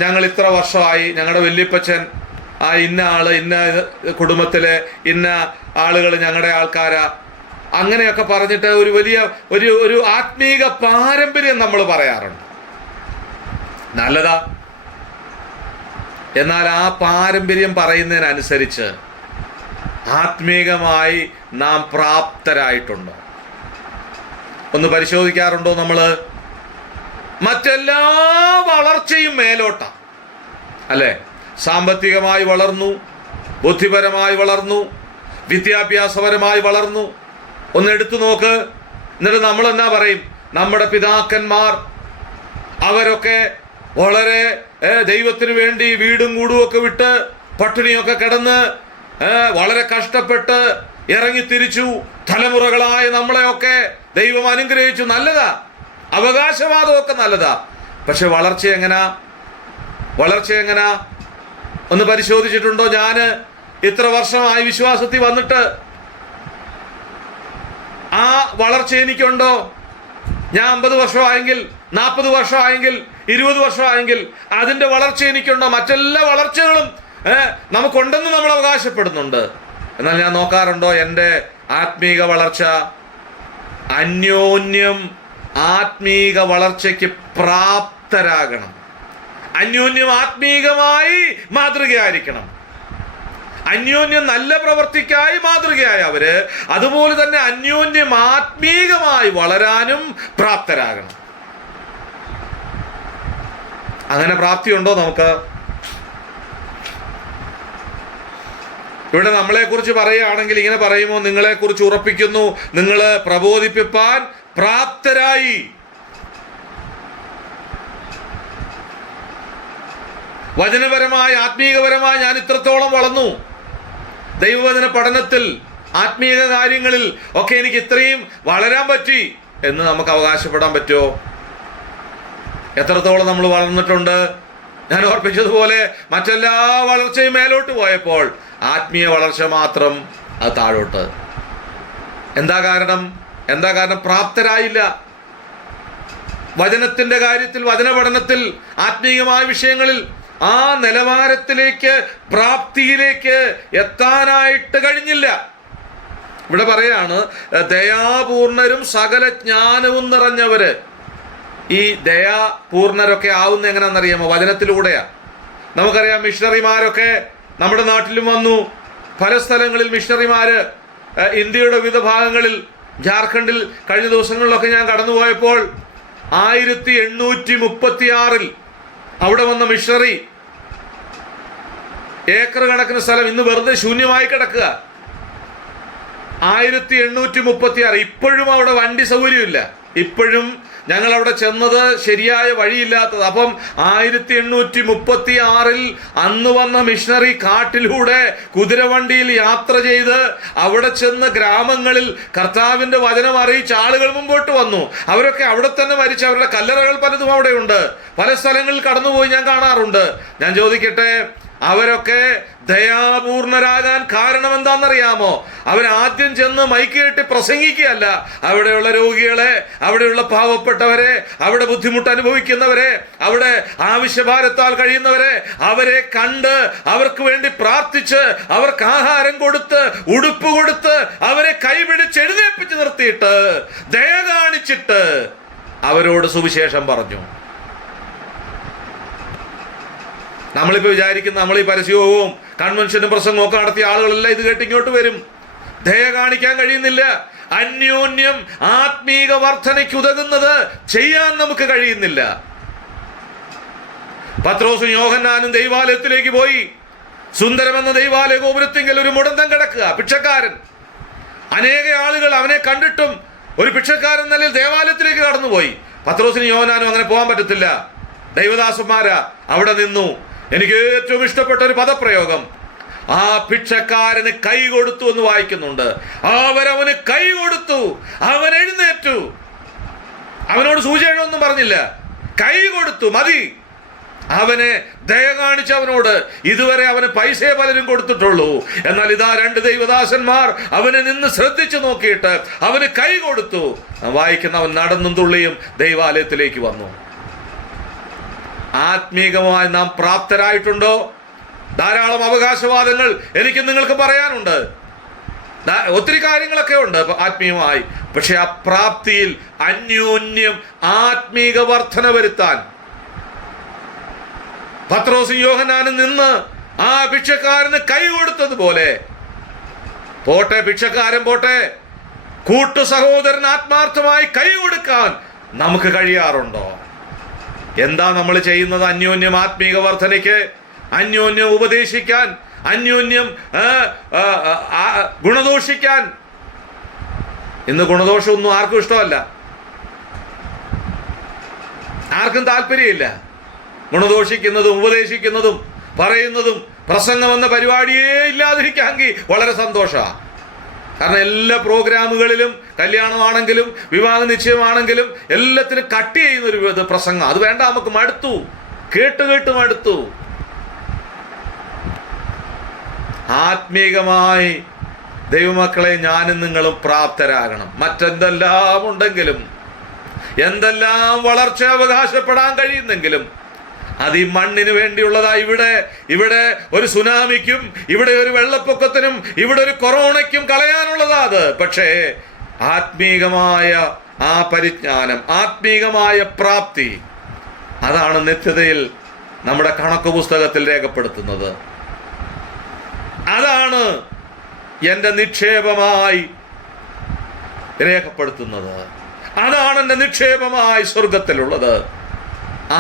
ഞങ്ങൾ ഇത്ര വർഷമായി, ഞങ്ങളുടെ വല്യപ്പച്ചൻ ഇന്ന ആള്, ഇന്ന കുടുംബത്തിലെ ഇന്ന ആളുകൾ ഞങ്ങളുടെ ആൾക്കാരാ, അങ്ങനെയൊക്കെ പറഞ്ഞിട്ട് ഒരു വലിയ ഒരു ആത്മീക പാരമ്പര്യം നമ്മൾ പറയാറുണ്ട്. നല്ലതാ. എന്നാൽ ആ പാരമ്പര്യം പറയുന്നതിനനുസരിച്ച് ആത്മീകമായി നാം പ്രാപ്തരായിട്ടുണ്ടോ? ഒന്ന് പരിശോധിക്കാറുണ്ടോ നമ്മൾ? മറ്റെല്ലാ വളർച്ചയും മേലോട്ടാ, അല്ലേ? സാമ്പത്തികമായി വളർന്നു, ബുദ്ധിപരമായി വളർന്നു, വിദ്യാഭ്യാസപരമായി വളർന്നു. ഒന്ന് എടുത്തു നോക്ക്. എന്നിട്ട് നമ്മൾ എന്നാ പറയും? നമ്മുടെ പിതാക്കന്മാർ അവരൊക്കെ വളരെ ദൈവത്തിന് വേണ്ടി വീടും കൂടുമൊക്കെ വിട്ട് പട്ടിണിയൊക്കെ കിടന്ന് വളരെ കഷ്ടപ്പെട്ട് ഇറങ്ങി തിരിച്ചു. തലമുറകളായ നമ്മളെയൊക്കെ ദൈവം അനുഗ്രഹിച്ചു. നല്ലതാ, അവകാശവാദമൊക്കെ നല്ലതാ. പക്ഷെ വളർച്ച എങ്ങനാ ഒന്ന് പരിശോധിച്ചിട്ടുണ്ടോ? ഞാൻ ഇത്ര വർഷമായി വിശ്വാസത്തിൽ വന്നിട്ട് ആ വളർച്ച എനിക്കുണ്ടോ? ഞാൻ 50 വർഷമായെങ്കിൽ, 40 വർഷമായെങ്കിൽ, 20 വർഷമായെങ്കിൽ അതിൻ്റെ വളർച്ച എനിക്കുണ്ടോ? മറ്റെല്ലാ വളർച്ചകളും നമുക്കുണ്ടെന്ന് നമ്മൾ അവകാശപ്പെടുന്നുണ്ട്. എന്നാൽ ഞാൻ നോക്കാറുണ്ടോ എൻ്റെ ആത്മീക വളർച്ച? അന്യോന്യം ആത്മീക വളർച്ചയ്ക്ക് പ്രാപ്തരാകണം. അന്യോന്യം ആത്മീകമായി മാതൃകയായിരിക്കണം. അന്യോന്യം നല്ല പ്രവർത്തിക്കായി മാതൃകയായ അവര് അതുപോലെ തന്നെ അന്യോന്യം ആത്മീകമായി വളരാനും പ്രാപ്തരാകണം. അങ്ങനെ പ്രാപ്തിയുണ്ടോ നമുക്ക്? ഇവിടെ നമ്മളെക്കുറിച്ച് പറയുകയാണെങ്കിൽ ഇങ്ങനെ പറയുമോ? നിങ്ങളെക്കുറിച്ച് ഉറപ്പിക്കുന്നു, നിങ്ങൾ പ്രബോധിപ്പിപ്പാൻ പ്രാപ്തരായി. വചനപരമായി, ആത്മീകപരമായി ഞാൻ ഇത്രത്തോളം വളർന്നു. ദൈവവചന പഠനത്തിൽ, ആത്മീയ കാര്യങ്ങളിൽ ഒക്കെ എനിക്ക് ഇത്രയും വളരാൻ പറ്റി എന്ന് നമുക്ക് അവകാശപ്പെടാൻ പറ്റുമോ? എത്രത്തോളം നമ്മൾ വളർന്നിട്ടുണ്ട്? ഞാൻ ഓർപ്പിച്ചതുപോലെ മറ്റെല്ലാ വളർച്ചയും മേലോട്ട് പോയപ്പോൾ ആത്മീയ വളർച്ച മാത്രം അത് താഴോട്ട്. എന്താ കാരണം? പ്രാപ്തരായില്ല. വചനത്തിന്റെ കാര്യത്തിൽ, വചന പഠനത്തിൽ, ആത്മീയമായ വിഷയങ്ങളിൽ ആ നിലവാരത്തിലേക്ക്, പ്രാപ്തിയിലേക്ക് എത്താനായിട്ട് കഴിഞ്ഞില്ല. ഇവിടെ പറയാണ് ദയാപൂർണരും സകല ജ്ഞാനവും നിറഞ്ഞവര്. ഈ ദയാപൂർണരൊക്കെ ആവുന്ന എങ്ങനെയാണെന്നറിയാമോ? വചനത്തിലൂടെയാ. നമുക്കറിയാം, മിഷണറിമാരൊക്കെ നമ്മുടെ നാട്ടിലും വന്നു. പല സ്ഥലങ്ങളിൽ മിഷണറിമാര് ഇന്ത്യയുടെ വിവിധ ഭാഗങ്ങളിൽ, ജാർഖണ്ഡിൽ കഴിഞ്ഞ ദിവസങ്ങളിലൊക്കെ ഞാൻ കടന്നുപോയപ്പോൾ 1836 അവിടെ വന്ന മിഷണറി ഏക്കർ കണക്കിന് സ്ഥലം ഇന്ന് വെറുതെ ശൂന്യമായി കിടക്കുക. 1836. ഇപ്പോഴും അവിടെ വണ്ടി സൗകര്യമില്ല. ഇപ്പോഴും ഞങ്ങൾ അവിടെ ചെന്നത് ശരിയായ വഴിയില്ലാത്തത്. അപ്പം 1836 അന്ന് വന്ന മിഷണറി കാട്ടിലൂടെ കുതിരവണ്ടിയിൽ യാത്ര ചെയ്ത് അവിടെ ചെന്ന് ഗ്രാമങ്ങളിൽ കർത്താവിന്റെ വചനം അറിയിച്ച ആളുകൾ മുമ്പോട്ട് വന്നു. അവരൊക്കെ അവിടെ തന്നെ മരിച്ച അവരുടെ കല്ലറകൾ പലതും അവിടെയുണ്ട്. പല സ്ഥലങ്ങളിൽ കടന്നുപോയി ഞാൻ കാണാറുണ്ട്. ഞാൻ ചോദിക്കട്ടെ, അവരൊക്കെ ദയാപൂർണരാകാൻ കാരണം എന്താണെന്നറിയാമോ? അവരാദ്യം ചെന്ന് മൈക്ക് കെട്ടി പ്രസംഗിക്കുകയല്ല. അവിടെയുള്ള രോഗികളെ, അവിടെയുള്ള പാവപ്പെട്ടവരെ, അവിടെ ബുദ്ധിമുട്ട് അനുഭവിക്കുന്നവരെ, അവിടെ ആവശ്യഭാരത്താൽ കഴിയുന്നവരെ അവരെ കണ്ട് അവർക്ക് വേണ്ടി പ്രാർത്ഥിച്ച് അവർക്ക് ആഹാരം കൊടുത്ത് ഉടുപ്പ് കൊടുത്ത് അവരെ കൈപിടിച്ച് എഴുന്നേൽപ്പിച്ച് നിർത്തിയിട്ട് ദയ കാണിച്ചിട്ട് അവരോട് സുവിശേഷം പറഞ്ഞു. നമ്മളിപ്പോൾ വിചാരിക്കുന്ന നമ്മൾ ഈ പരസ്യവും കൺവെൻഷനും പ്രസംഗവും ഒക്കെ നടത്തിയ ആളുകളെല്ലാം ഇത് കേട്ട് ഇങ്ങോട്ട് വരും. ദയ കാണിക്കാൻ കഴിയുന്നില്ല. അന്യോന്യം ആത്മീക വർധനയ്ക്ക് ഉതകുന്നത് ചെയ്യാൻ നമുക്ക് കഴിയുന്നില്ല. പത്രോസും യോഹന്നാനും ദൈവാലയത്തിലേക്ക് പോയി. സുന്ദരമെന്ന ദൈവാലയ ഗോപുരത്തിങ്കൽ ഒരു മുടന്തൻ കിടക്കുക, ഭിക്ഷക്കാരൻ. അനേക ആളുകൾ അവനെ കണ്ടിട്ടും ഒരു ഭിക്ഷക്കാരൻ നിലയിൽ ദേവാലയത്തിലേക്ക് കടന്നുപോയി. പത്രോസിനും യോഹന്നാനും അങ്ങനെ പോകാൻ പറ്റത്തില്ല. ദൈവദാസന്മാരാ അവിടെ നിന്നു. എനിക്ക് ഏറ്റവും ഇഷ്ടപ്പെട്ട ഒരു പദപ്രയോഗം, ആ ഭിക്ഷക്കാരന് കൈ കൊടുത്തു എന്ന് വായിക്കുന്നുണ്ട്. അവരവന് കൈ കൊടുത്തു, അവൻ എഴുന്നേറ്റു. അവനോട് സൂചനയൊന്നും പറഞ്ഞില്ല, കൈ കൊടുത്തു, മതി. അവനെ ദയ കാണിച്ച് അവനോട്. ഇതുവരെ അവന് പൈസയെ പലരും കൊടുത്തിട്ടുള്ളൂ. എന്നാൽ ഇതാ 2 ദൈവദാസന്മാർ അവനെ നിന്ന് ശ്രദ്ധിച്ചു നോക്കിയിട്ട് അവന് കൈ കൊടുത്തു. വായിക്കുന്ന അവൻ നടന്നും തുള്ളിയും ദൈവാലയത്തിലേക്ക് വന്നു. ആത്മീകമായി നാം പ്രാപ്തരായിട്ടുണ്ടോ? ധാരാളം അവകാശവാദങ്ങൾ എനിക്ക് നിങ്ങൾക്ക് പറയാനുണ്ട്. ഒത്തിരി കാര്യങ്ങളൊക്കെ ഉണ്ട് ആത്മീയമായി. പക്ഷെ ആ പ്രാപ്തിയിൽ അന്യോന്യം ആത്മീക വർധന വരുത്താൻ പത്രോസും യോഹന്നാനും നിന്ന് ആ ഭിക്ഷക്കാരന് കൈ കൊടുത്തതുപോലെ പോട്ടെ, ഭിക്ഷക്കാരൻ പോട്ടെ, കൂട്ടു സഹോദരൻ ആത്മാർത്ഥമായി കൈ കൊടുക്കാൻ നമുക്ക് കഴിയാറുണ്ടോ? എന്താ നമ്മൾ ചെയ്യുന്നത്? അന്യോന്യം ആത്മീക വർധനയ്ക്ക്, അന്യോന്യം ഉപദേശിക്കാൻ, അന്യോന്യം ഗുണദോഷിക്കാൻ. ഇന്ന് ഗുണദോഷമൊന്നും ആർക്കും ഇഷ്ടമല്ല, ആർക്കും താല്പര്യമില്ല. ഗുണദോഷിക്കുന്നതും ഉപദേശിക്കുന്നതും പറയുന്നതും പ്രസംഗം എന്ന പരിപാടിയേ ഇല്ലാതിരിക്കാമെങ്കിൽ വളരെ സന്തോഷമാണ്. കാരണം എല്ലാ പ്രോഗ്രാമുകളിലും, കല്യാണമാണെങ്കിലും വിവാഹ നിശ്ചയമാണെങ്കിലും എല്ലാത്തിനും കട്ട് ചെയ്യുന്നൊരു പ്രസംഗം. അത് വേണ്ട, നമുക്ക് മടുത്തു, കേട്ട് മടുത്തു. ആത്മീകമായി ദൈവമക്കളെ ഞാനും നിങ്ങളും പ്രാപ്തരാകണം. മറ്റെന്തെല്ലാം ഉണ്ടെങ്കിലും, എന്തെല്ലാം വളർച്ച അവകാശപ്പെടാൻ കഴിയുന്നെങ്കിലും അത് ഈ മണ്ണിന് വേണ്ടിയുള്ളതാ. ഇവിടെ ഒരു സുനാമിക്കും, ഇവിടെ ഒരു വെള്ളപ്പൊക്കത്തിനും, ഇവിടെ ഒരു കൊറോണയ്ക്കും കളയാനുള്ളതാ അത്. പക്ഷേ ആത്മീകമായ ആ പരിജ്ഞാനം, ആത്മീകമായ പ്രാപ്തി, അതാണ് നിത്യതയിൽ നമ്മുടെ കണക്ക് പുസ്തകത്തിൽ രേഖപ്പെടുത്തുന്നത്. അതാണ് എൻ്റെ നിക്ഷേപമായി രേഖപ്പെടുത്തുന്നത്. അതാണ് എൻ്റെ നിക്ഷേപമായി സ്വർഗത്തിലുള്ളത്.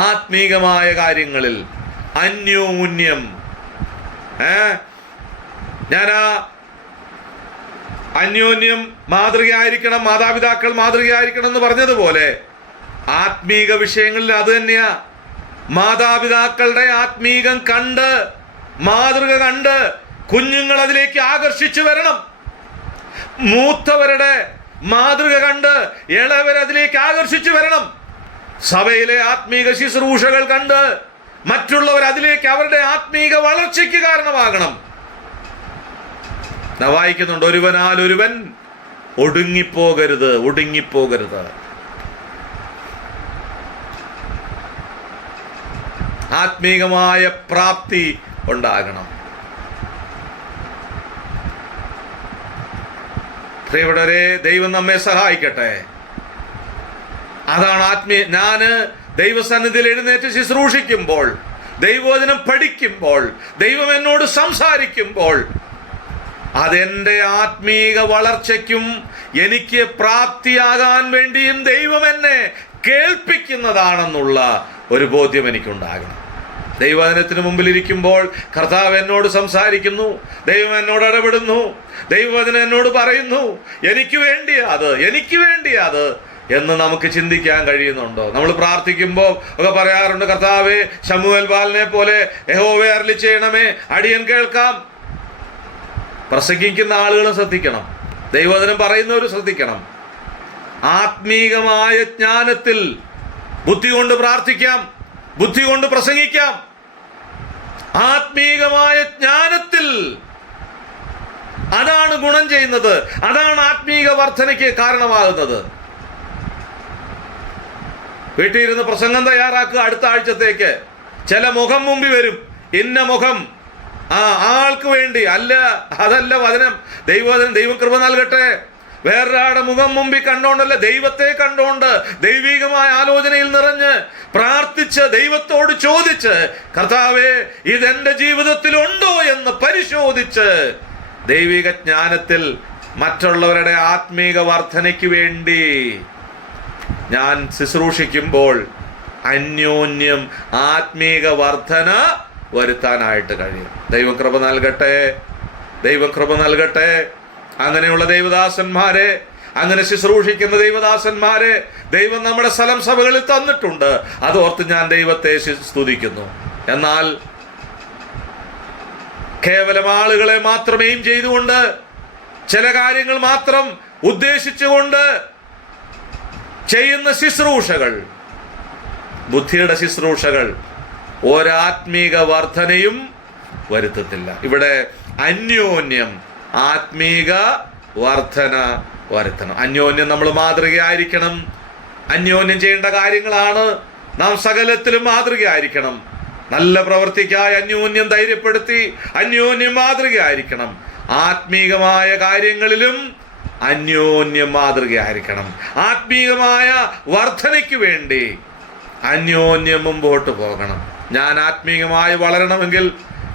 ആത്മീകമായ കാര്യങ്ങളിൽ അന്യോന്യം. ഞാൻ അന്യോന്യം മാതൃകയായിരിക്കണം, മാതാപിതാക്കൾ മാതൃകയായിരിക്കണം എന്ന് പറഞ്ഞതുപോലെ ആത്മീക വിഷയങ്ങളിൽ അത് തന്നെയാ. മാതാപിതാക്കളുടെ ആത്മീകം കണ്ട്, മാതൃക കണ്ട് കുഞ്ഞുങ്ങൾ അതിലേക്ക് ആകർഷിച്ചു വരണം. മൂത്തവരുടെ മാതൃക കണ്ട് ഇളവരതിലേക്ക് ആകർഷിച്ചു വരണം. സഭയിലെ ആത്മീക ശുശ്രൂഷകൾ കണ്ട് മറ്റുള്ളവർ അതിലേക്ക് അവരുടെ ആത്മീക വളർച്ചയ്ക്ക് കാരണമാകണം. വായിക്കുന്നുണ്ട്, ഒരുവനാൽ ഒരുവൻ ഒടുങ്ങിപ്പോകരുത്. ആത്മീകമായ പ്രാപ്തി ഉണ്ടാകണം. പ്രിയപ്പെട്ടവരെ, ദൈവം നമ്മെ സഹായിക്കട്ടെ. അതാണ് ഞാന് ദൈവസന്നിധിയിൽ എഴുന്നേറ്റ് ശുശ്രൂഷിക്കുമ്പോൾ, ദൈവവചനം പഠിക്കുമ്പോൾ, ദൈവം എന്നോട് സംസാരിക്കുമ്പോൾ അതെൻ്റെ ആത്മീക വളർച്ചയ്ക്കും എനിക്ക് പ്രാപ്തിയാകാൻ വേണ്ടിയും ദൈവം എന്നെ കേൾപ്പിക്കുന്നതാണെന്നുള്ള ഒരു ബോധ്യം എനിക്കുണ്ടാകണം. ദൈവവചനത്തിന് മുമ്പിലിരിക്കുമ്പോൾ കർത്താവ് എന്നോട് സംസാരിക്കുന്നു, ദൈവം എന്നോട് ഇടപെടുന്നു, ദൈവവചനം എന്നോട് പറയുന്നു, എനിക്ക് വേണ്ടിയാ അത് എന്ന് നമുക്ക് ചിന്തിക്കാൻ കഴിയുന്നുണ്ടോ? നമ്മൾ പ്രാർത്ഥിക്കുമ്പോൾ ഒക്കെ പറയാറുണ്ട്, കർത്താവേ, ശമൂവേൽ ബാലനെ പോലെ യഹോവേ അരുളി ചെയ്യണമേ, അടിയൻ കേൾക്കാം. പ്രസംഗിക്കുന്ന ആളുകളും ശ്രദ്ധിക്കണം, ദൈവവചനം പറയുന്നവരും ശ്രദ്ധിക്കണം. ആത്മീകമായ ജ്ഞാനത്തിൽ ബുദ്ധി കൊണ്ട് പ്രാർത്ഥിക്കാം, ബുദ്ധി കൊണ്ട് പ്രസംഗിക്കാം. ആത്മീകമായ ജ്ഞാനത്തിൽ അതാണ് ഗുണം ചെയ്യുന്നത്, അതാണ് ആത്മീക വർധനയ്ക്ക് കാരണമാകുന്നത്. വീട്ടിലിരുന്ന് പ്രസംഗം തയ്യാറാക്കുക അടുത്ത ആഴ്ചത്തേക്ക്. ചില മുഖം മുമ്പിൽ വരും, ഇന്ന മുഖം, ആൾക്ക് വേണ്ടി അല്ല, അതല്ല വചനം. ദൈവം കൃപ നൽകട്ടെ. വേറൊരാളുടെ മുഖം മുമ്പിൽ കണ്ടോണ്ടല്ല, ദൈവത്തെ കണ്ടോണ്ട് ദൈവികമായ ആലോചനയിൽ നിറഞ്ഞ് പ്രാർത്ഥിച്ച് ദൈവത്തോട് ചോദിച്ച്, കർത്താവേ, ഇതെന്റെ ജീവിതത്തിലുണ്ടോ എന്ന് പരിശോധിച്ച് ദൈവിക ജ്ഞാനത്തിൽ മറ്റുള്ളവരുടെ ആത്മീക വർധനയ്ക്ക് വേണ്ടി ഞാൻ ശുശ്രൂഷിക്കുമ്പോൾ അന്യോന്യം ആത്മീക വർധന വരുത്താനായിട്ട് കഴിയും. ദൈവം കൃപ നൽകട്ടെ. അങ്ങനെയുള്ള ദൈവദാസന്മാരെ, അങ്ങനെ ശുശ്രൂഷിക്കുന്ന ദൈവദാസന്മാരെ ദൈവം നമ്മുടെ സ്ഥലം സഭകളിൽ തന്നിട്ടുണ്ട്. അതോർത്ത് ഞാൻ ദൈവത്തെ സ്തുതിക്കുന്നു. എന്നാൽ കേവലം ആളുകളെ മാത്രമേ ചെയ്തുകൊണ്ട്, ചില കാര്യങ്ങൾ മാത്രം ഉദ്ദേശിച്ചുകൊണ്ട് ചെയ്യുന്ന ശുശ്രൂഷകൾ, ബുദ്ധിയുടെ ശുശ്രൂഷകൾ ഒരാത്മീക വർധനയും വരുത്തത്തില്ല. ഇവിടെ അന്യോന്യം ആത്മീക വർധന വരുത്തണം. അന്യോന്യം നമ്മൾ മാതൃകയായിരിക്കണം. അന്യോന്യം ചെയ്യേണ്ട കാര്യങ്ങളാണ്. നാം സകലത്തിലും മാതൃകയായിരിക്കണം. നല്ല പ്രവൃത്തിക്കായി അന്യോന്യം ധൈര്യപ്പെടുത്തി അന്യോന്യം മാതൃകയായിരിക്കണം. ആത്മീകമായ കാര്യങ്ങളിലും അന്യോന്യം മാതൃകയായിരിക്കണം. ആത്മീകമായ വർധനയ്ക്ക് വേണ്ടി അന്യോന്യം മുമ്പോട്ട് പോകണം. ഞാൻ ആത്മീകമായി വളരണമെങ്കിൽ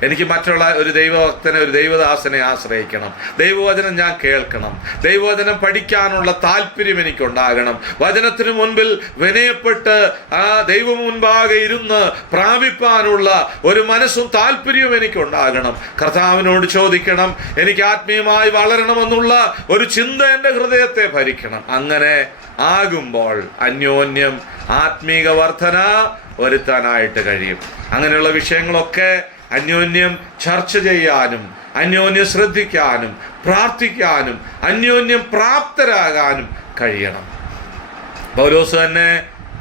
എനിക്ക് മറ്റുള്ള ഒരു ദൈവഭക്തനെ, ഒരു ദൈവദാസനെ ആശ്രയിക്കണം. ദൈവവചനം ഞാൻ കേൾക്കണം. ദൈവവചനം പഠിക്കാനുള്ള താല്പര്യം എനിക്കുണ്ടാകണം. വചനത്തിന് മുൻപിൽ വിനയപ്പെട്ട് ആ ദൈവം മുൻപാകെ ഇരുന്ന് പ്രാപിപ്പാനുള്ള ഒരു മനസ്സും താല്പര്യവും എനിക്കുണ്ടാകണം. കർത്താവിനോട് ചോദിക്കണം, എനിക്ക് ആത്മീയമായി വളരണമെന്നുള്ള ഒരു ചിന്ത എൻ്റെ ഹൃദയത്തെ ഭരിക്കണം. അങ്ങനെ ആകുമ്പോൾ അന്യോന്യം ആത്മീക വർധന വരുത്താനായിട്ട് കഴിയും. അങ്ങനെയുള്ള വിഷയങ്ങളൊക്കെ അന്യോന്യം ചർച്ച ചെയ്യാനും, അന്യോന്യം ശ്രദ്ധിക്കാനും, പ്രാർത്ഥിക്കാനും, അന്യോന്യം പ്രാപ്തരാകാനും കഴിയണം. പൗലോസ് തന്നെ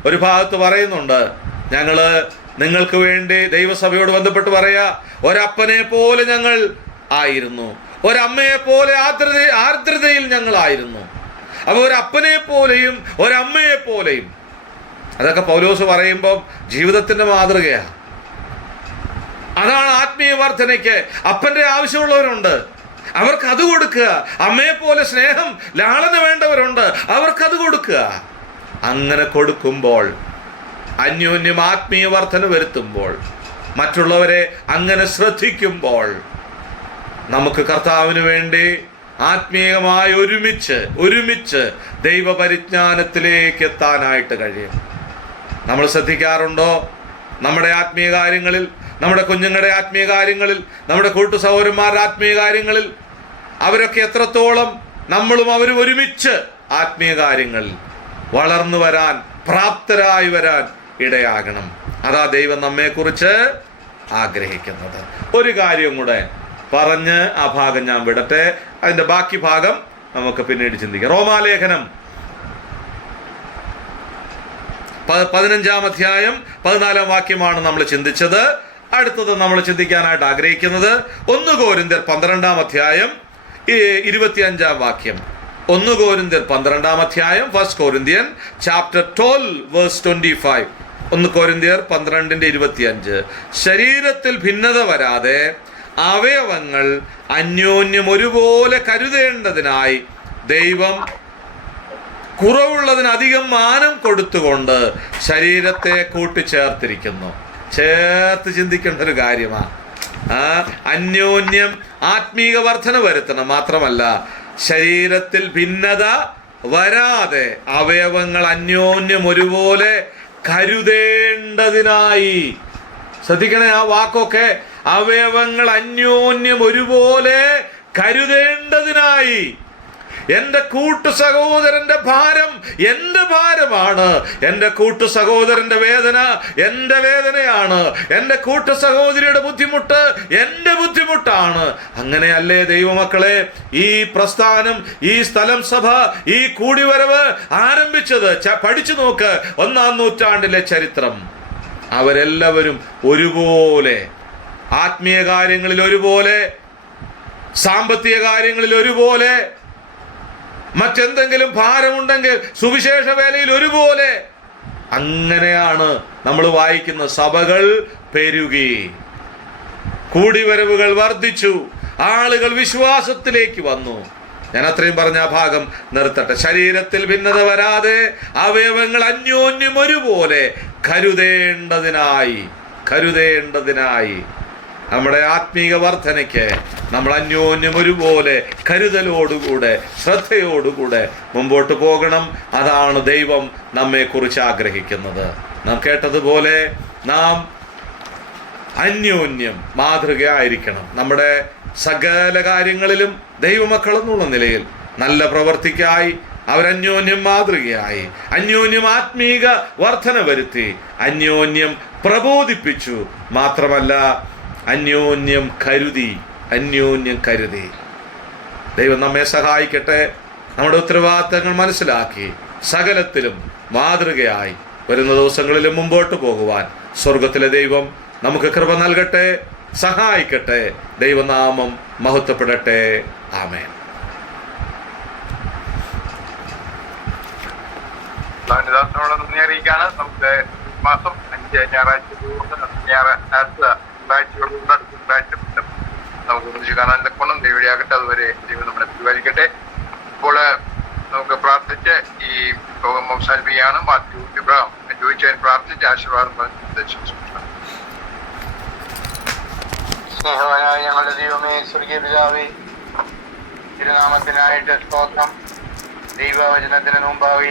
ഒരു ഭാഗത്ത് പറയുന്നുണ്ട്, നിങ്ങൾക്ക് വേണ്ടി ദൈവസഭയോട് ബന്ധപ്പെട്ട് പറയാ, ഒരപ്പനെ പോലെ ഞങ്ങൾ ആയിരുന്നു, ഒരമ്മയെ പോലെ ആർദ്രതയിൽ ഞങ്ങളായിരുന്നു. അപ്പോൾ ഒരപ്പനെ പോലെയും ഒരമ്മയെ പോലെയും, അതൊക്കെ പൗലോസ് പറയുമ്പോൾ ജീവിതത്തിന്റെ മാതൃകയാണ്. അതാണ് ആത്മീയ വർധനയ്ക്ക്. അപ്പന്റെ ആവശ്യമുള്ളവരുണ്ട്, അവർക്ക് അത് കൊടുക്കുക. അമ്മയെ പോലെ സ്നേഹം, ലാളന വേണ്ടവരുണ്ട്, അവർക്കത് കൊടുക്കുക. അങ്ങനെ കൊടുക്കുമ്പോൾ, അന്യോന്യം ആത്മീയ വർധന വരുത്തുമ്പോൾ, മറ്റുള്ളവരെ അങ്ങനെ ശ്രദ്ധിക്കുമ്പോൾ, നമുക്ക് കർത്താവിന് വേണ്ടി ആത്മീയമായി ഒരുമിച്ച് ദൈവപരിജ്ഞാനത്തിലേക്ക് എത്താനായിട്ട് കഴിയും. നമ്മൾ ശ്രദ്ധിക്കാറുണ്ടോ? നമ്മുടെ ആത്മീയ കാര്യങ്ങളിൽ, നമ്മുടെ കുഞ്ഞുങ്ങളുടെ ആത്മീയ കാര്യങ്ങളിൽ, നമ്മുടെ കൂട്ടു സഹോദരന്മാരുടെ ആത്മീയ കാര്യങ്ങളിൽ അവരൊക്കെ എത്രത്തോളം നമ്മളും അവരും ഒരുമിച്ച് ആത്മീയ കാര്യങ്ങളിൽ വളർന്നു വരാൻ, പ്രാപ്തരായി വരാൻ ഇടയാകണം. അതാ ദൈവം നമ്മെക്കുറിച്ച് ആഗ്രഹിക്കുന്നത്. ഒരു കാര്യം കൂടെ പറഞ്ഞ് ആ ഭാഗം ഞാൻ വിടട്ടെ. അതിൻ്റെ ബാക്കി ഭാഗം നമുക്ക് പിന്നീട് ചിന്തിക്കാം. റോമാലേഖനം 15-ാം അധ്യായം 14-ാം വാക്യമാണ് നമ്മൾ ചിന്തിച്ചത്. അടുത്തത് നമ്മൾ ചിന്തിക്കാനായിട്ട് ആഗ്രഹിക്കുന്നത് 1 കൊരിന്ത്യർ 12-ാം അധ്യായം 25-ാം വാക്യം. 1 കൊരിന്ത്യർ 12-ാം അധ്യായം, 1 Corinthians chapter 12 verse 25. 1 കൊരിന്ത്യർ 12:25. ശരീരത്തിൽ ഭിന്നത വരാതെ അവയവങ്ങൾ അന്യോന്യം ഒരുപോലെ കരുതേണ്ടതിനായി ദൈവം കുറവുള്ളതിന് അധികം മാനം കൊടുത്തുകൊണ്ട് ശരീരത്തെ കൂട്ടിച്ചേർത്തിരിക്കുന്നു. ചേർത്ത് ചിന്തിക്കേണ്ട ഒരു കാര്യമാണ്. അന്യോന്യം ആത്മീക വർധന വരുത്തണം. മാത്രമല്ല, ശരീരത്തിൽ ഭിന്നത വരാതെ അവയവങ്ങൾ അന്യോന്യം ഒരുപോലെ കരുതേണ്ടതിനായി. ശ്രദ്ധിക്കണേ ആ വാക്കൊക്കെ. അവയവങ്ങൾ അന്യോന്യം ഒരുപോലെ കരുതേണ്ടതിനായി. എൻ്റെ കൂട്ടു സഹോദരന്റെ ഭാരം എൻ്റെ ഭാരമാണ്, എൻ്റെ കൂട്ടു സഹോദരന്റെ വേദന എൻ്റെ വേദനയാണ്, എൻ്റെ കൂട്ടു സഹോദരിയുടെ ബുദ്ധിമുട്ട് എൻ്റെ ബുദ്ധിമുട്ടാണ്. അങ്ങനെയല്ലേ ദൈവമക്കളെ ഈ പ്രസ്ഥാനം, ഈ സ്ഥലം സഭ, ഈ കൂടിവരവ് ആരംഭിച്ചത്? പഠിച്ചു നോക്ക് 1-ാം നൂറ്റാണ്ടിലെ ചരിത്രം. അവരെല്ലാവരും ഒരുപോലെ ആത്മീയ കാര്യങ്ങളിൽ ഒരുപോലെ, സാമ്പത്തിക കാര്യങ്ങളിൽ ഒരുപോലെ, മറ്റെന്തെങ്കിലും ഭാരമുണ്ടെങ്കിൽ സുവിശേഷ വേലയിൽ ഒരുപോലെ. അങ്ങനെയാണ് നമ്മൾ വായിക്കുന്ന. സഭകൾ പെരുകി, കൂടിവരവുകൾ വർദ്ധിച്ചു, ആളുകൾ വിശ്വാസത്തിലേക്ക് വന്നു. ഞാൻ അത്രയും പറഞ്ഞ ആ ഭാഗം നിർത്തട്ടെ. ശരീരത്തിൽ ഭിന്നത വരാതെ അവയവങ്ങൾ അന്യോന്യം ഒരുപോലെ കരുതേണ്ടതിനായി നമ്മുടെ ആത്മീക വർധനയ്ക്ക് നമ്മൾ അന്യോന്യം ഒരുപോലെ കരുതലോടുകൂടെ, ശ്രദ്ധയോടുകൂടെ മുമ്പോട്ട് പോകണം. അതാണ് ദൈവം നമ്മെക്കുറിച്ച് ആഗ്രഹിക്കുന്നത്. നാം കേട്ടതുപോലെ നാം അന്യോന്യം മാതൃകയായിരിക്കണം. നമ്മുടെ സകല കാര്യങ്ങളിലും ദൈവമക്കളെന്നുള്ള നിലയിൽ നല്ല പ്രവർത്തിക്കായി അവരന്യോന്യം മാതൃകയായി, അന്യോന്യം ആത്മീക വർധന വരുത്തി, അന്യോന്യം പ്രബോധിപ്പിച്ചു. മാത്രമല്ല, അന്യോന്യം കരുതി. ദൈവം നമ്മെ സഹായിക്കട്ടെ. നമ്മുടെ ഉത്തരവാദിത്തങ്ങൾ മനസ്സിലാക്കി സകലത്തിലും മാതൃകയായി വരുന്ന ദിവസങ്ങളിലും മുമ്പോട്ട് പോകുവാൻ സ്വർഗത്തിലെ ദൈവം നമുക്ക് കൃപ നൽകട്ടെ, സഹായിക്കട്ടെ. ദൈവനാമം മഹത്വപ്പെടട്ടെ. ആമേൻ. നന്ദി അറിയിക്കാണ്. നമുക്ക് മാസം 5 ഞായറാഴ്ച നമുക്ക് കുറിച്ച് കാണാൻ തക്കണം. ദൈവടിയാകട്ടെ. അതുവരെ ദൈവം നമ്മളെ പരിപാലിക്കട്ടെ. ഇപ്പോൾ നമുക്ക് പ്രാർത്ഥിച്ച് ഈ യോഗം അവസാനിപ്പിക്കുകയാണ്. മാത്യു ഇബ്രാഹിം ചോദിച്ചതിന് പ്രാർത്ഥിച്ച് ആശീർവാദം സ്നേഹവാനായ ഞങ്ങളുടെ ദൈവമേ, സ്വർഗീയ പിതാവേ, തിരുനാമത്തിനായിട്ട് സ്തോത്രം. ദൈവവചനത്തിന് മുമ്പാകെ